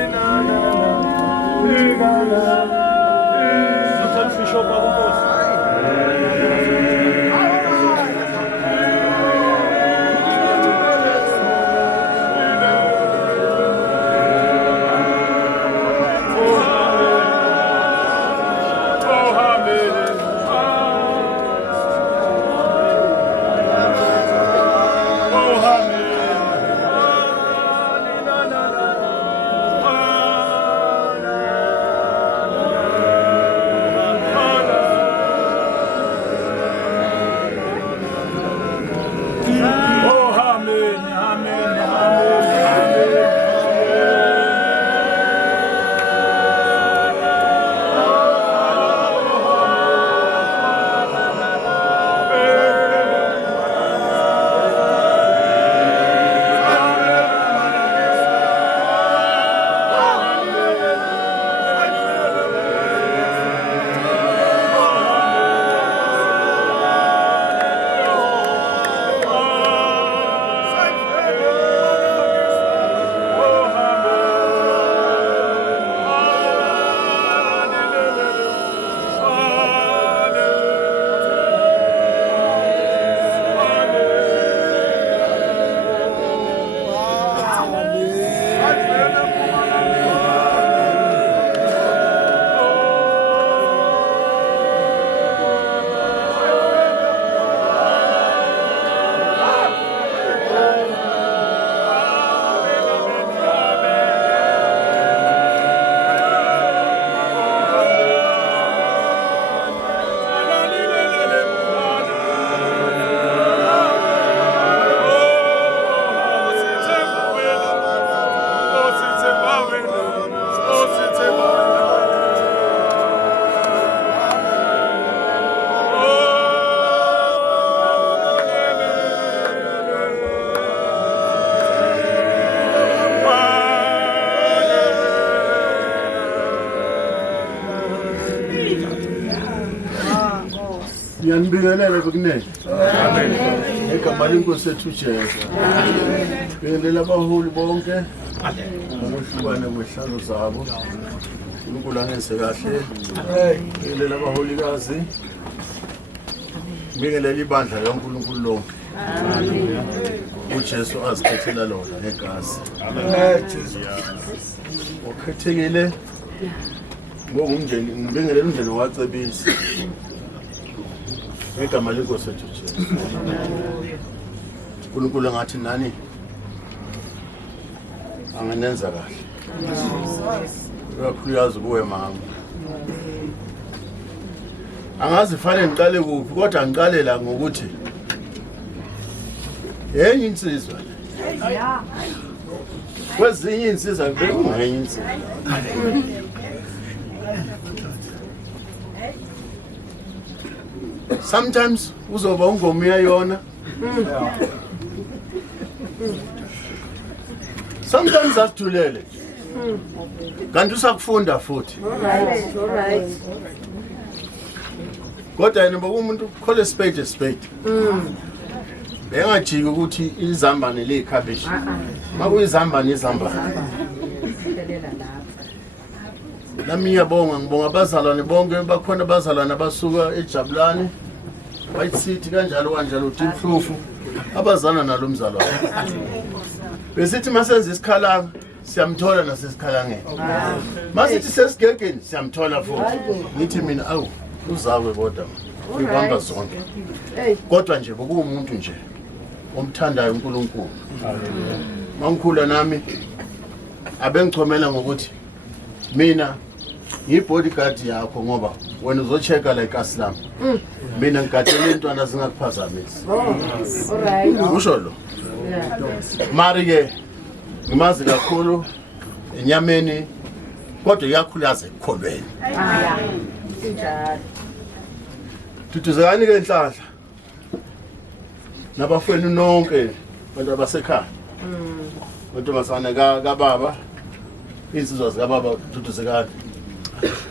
Ngiyanibingelela bekunene. Amen. Egama lenkosi yethu Jesu. Bingelela abaholi bonke. Ngokuhlukana kwehlalo zabo. uNkulunkulu angenze kahle. Bingelela abaholikazi. Bingelela ibandla likaNkulunkulu lonke. uJesu azikhethela lona ngegazi. Ukhethekile ngomndeni, ngibingelela umndeni wacebisa. Egama lenkosi yethu Jesu. uNkulunkulu ngathi nani anganenza kahle. Kakhulukazi kuwe mama. Angazi fanele ngiqale kuphi kodwa ngiqale la ngokuthi yenye insizwa. Kwezinye insizwa bekungenye insizwa. Sometimes uzoba ungomuya yona. Sometimes asithulele. Kanti usakufunda futhi. Alright. Kodwa yena bokumuntu khole spade spade. Bengajiki ukuthi izambane lekhabishi. Makuyizambane izambane. Nami ngiyabonga ngibonga abazalwane bonke bakhona abazalwane abasuka eJabulani. White City kanjalo uTimhlufu abazana nalo mzalwane. Besithi masenza isikhalanga siyamthola nasesikhalangeni. Masithi sesigegeni siyamthola futhi. Ngithi mina awu uzakwe kodwa ngibamba zonke. Kodwa nje bokumuntu nje omthandayo uNkulunkulu. Mangikhula nami abengichomela ngokuthi mina yibodyguard yakho ngoba wena uzocheka la eKaslam. Mina ngigadele intwana zingakuphazamisi. Alright. Usho lo. Mari ke ngimazi kakhulu enyameni kodwa iyakhulaza ekukholweni. Njalo. Tutuzekani ke enhlanhla. Nabafweni nonke abantu abasekhaya. Abantu basana kaBaba. Insizwa zikaBaba tutuzekani.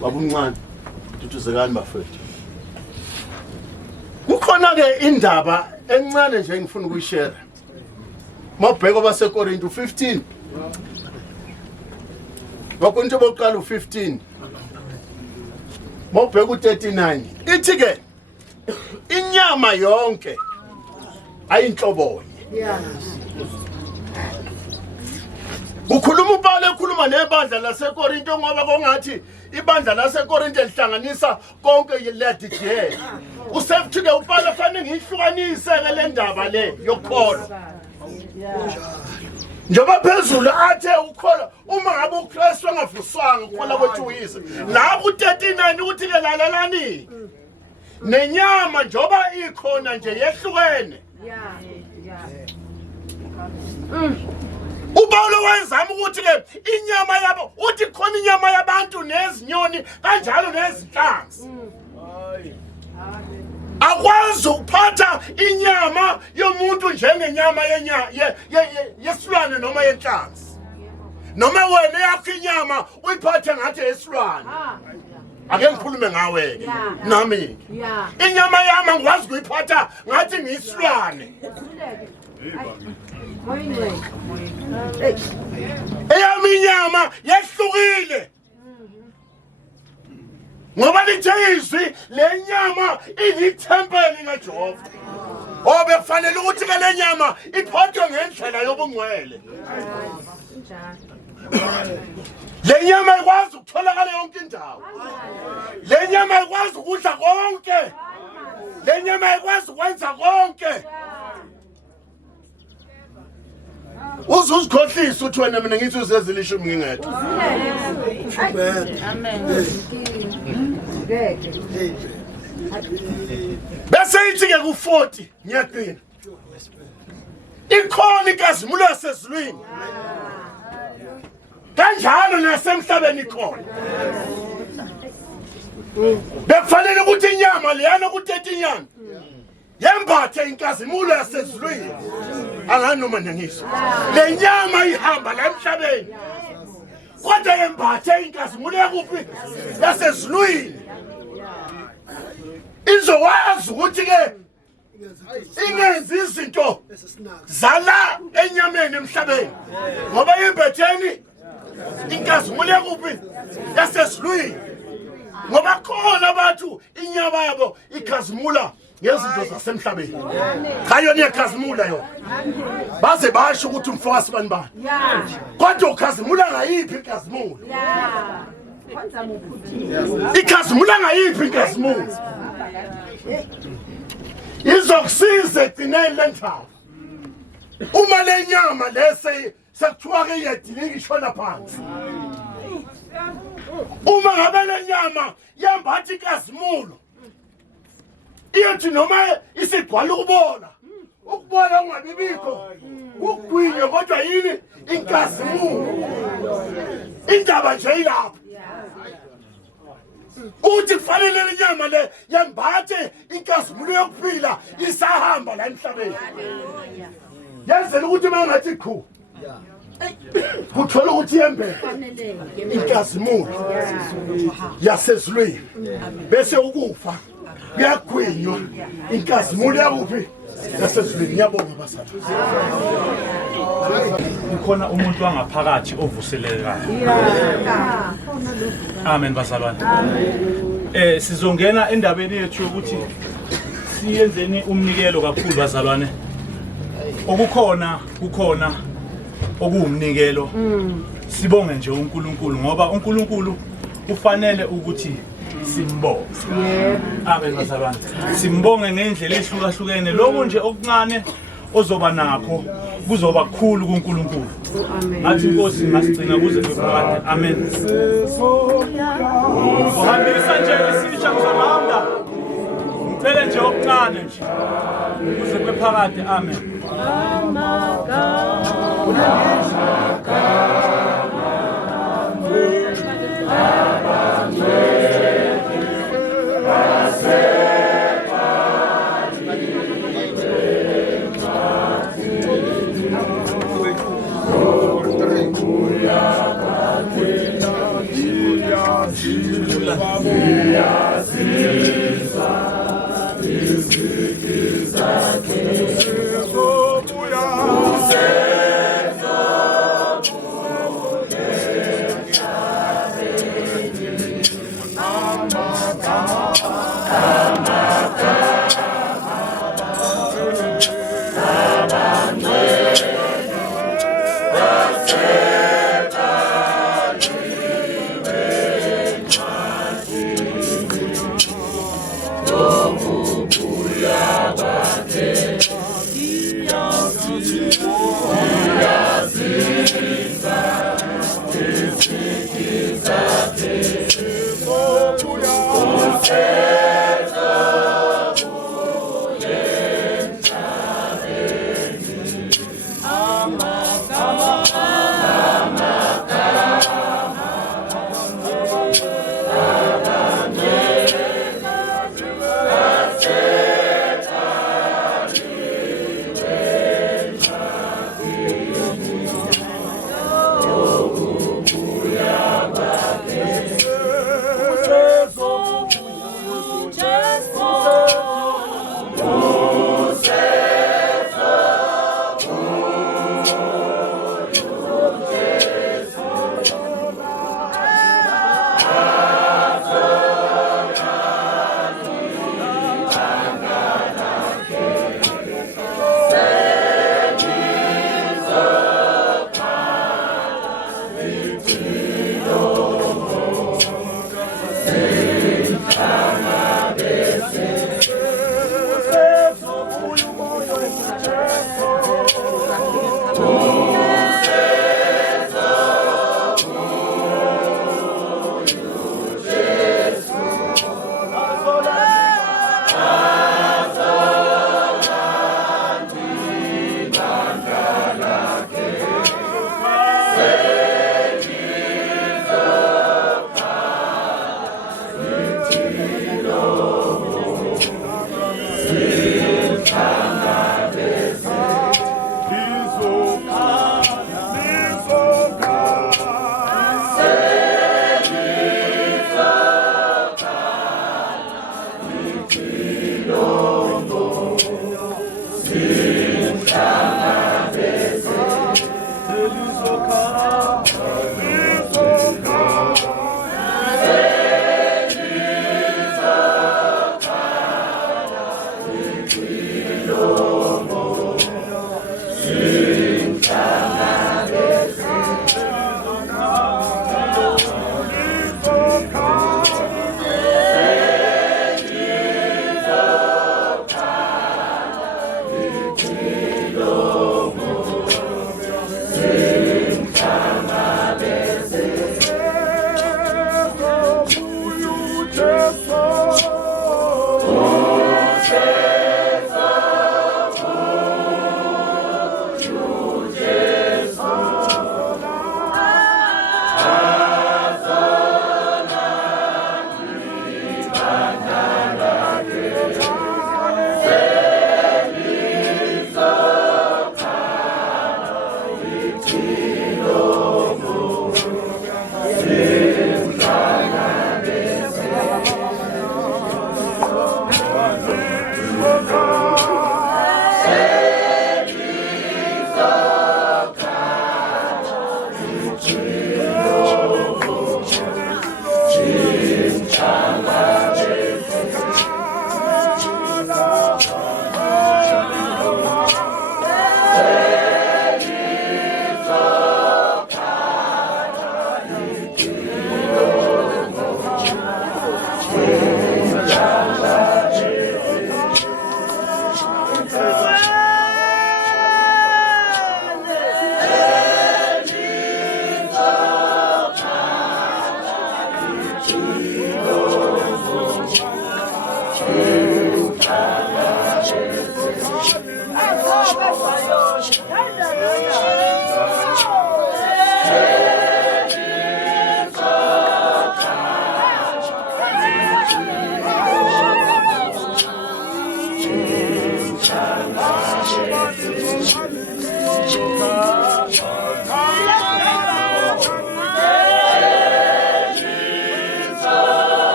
Babumncane tutuzekani bafethu. Kukhona ke indaba encane nje engifuna ukuyishare. Mabheko baseKorinto 15. Bakonto boqala u15. Mabheko u39. Ithi ke inyama yonke ayinhlobonye. Yeah. Ukhuluma ubale ekhuluma nebandla laseKorinto ngoba kongathi ibandla laseKorinto lihlanganisa konke ledidiye. Usefthike ubale fanele ngihlukanise ke le ndaba le yokukholo. Njoba phezulu athe ukholwa uma ngabe uKristu angavuswanga ukholwa kwethu uyise. La ku39 uthi ke lalelani. Nenyama njoba ikhona nje yehlukene. Ubawulo wenzama ukuthi ke inyama yabo uthi khona inyama yabantu nezinyoni kanjalo nezinhlanzi. Akwazi ukuphatha inyama yomuntu njengenyama yesilwane noma yenhlanzi. Noma wena yakho inyama uyiphathe ngathi yesilwane. Ake ngikhulume ngawe ke nami. Inyama yami ngikwazi ukuyiphatha ngathi ngiyisilwane. Eyami inyama yehlukile. Ngoba lithe izwi le nyama ilithempeli kaJehova. Obekufanele ukuthi ke le nyama iphathwe ngendlela yobungcwele. Le nyama ikwazi ukutholakala yonke indawo. Le nyama ikwazi ukudla konke. Le nyama ikwazi ukwenza konke. Uzuzikhohlisa uthi wena mina ngithi uzezilishumi ngingedwa. Amen. Bese ithi ke ku40 ngiyaqina. Ikhona inkazimulo yasezulwini. Kanjalo nasemhlabeni ikhona. Bekufanele ukuthi inyama leyana ku30 inyanga yembathe inkazimulo yasezulwini. Anganoma ngisho. Le nyama ihamba la emhlabeni. Kodwa yembathe inkazimulo yakuphi? Yasezulwini. izokwazi ukuthi ke ingenzi izinto zala enyameni emhlabeni ngoba imbetheni inkazimulo yakuphi yasesilwini ngoba khona abantu inyama yabo ikhazimula ngezinto zasemhlabeni cha yona iyakhazimula yona baze basho ukuthi umfowasi bani bani kodwa ukhazimula ngayiphi inkazimulo ikhazimula ngayiphi inkazimulo izokusiza egcineni lendaba uma le nyama lese sekuthiwa ke iyadilika ishona phansi uma ngabe le nyama yambathi inkazimulo iyothi noma isigcwala ukubola ungabibikho kugwinywe kodwa yini inkazimulo indaba nje ilapha uthi kufanele le nyama le yambathe inkazimulo yokuphila isahamba la emhlabeni yenzela ukuthi mangathi qhu kuthola ukuthi yembe inkazimulo yasezulwini bese ukufa kuyagwinywa inkazimulo yakuphi yasezulwini. Ngiyabonga basana. Ukhona umuntu wangaphakathi ovuselekayo. Amen bazalwane. Sizongena endabeni yethu ukuthi siyenzeni umnikelo kakhulu bazalwane. Okukhona okuwumnikelo. Sibonge nje uNkulunkulu ngoba uNkulunkulu ufanele ukuthi simbonge. Amen bazalwane. Simbonge ngendlela ehlukahlukene. Lokho nje okuncane ozoba nakho kuzoba kukhulu kuNkulunkulu. Athi Inkosi ngasigcina kuze kuphakade. Amen. Uhambisa nje isitsha kuzohamba. Ngicela nje okuncane nje kuze kuphakade. Amen. Yes.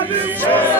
Hallelujah.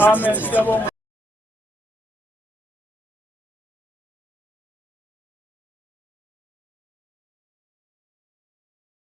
Amen. Siyabonga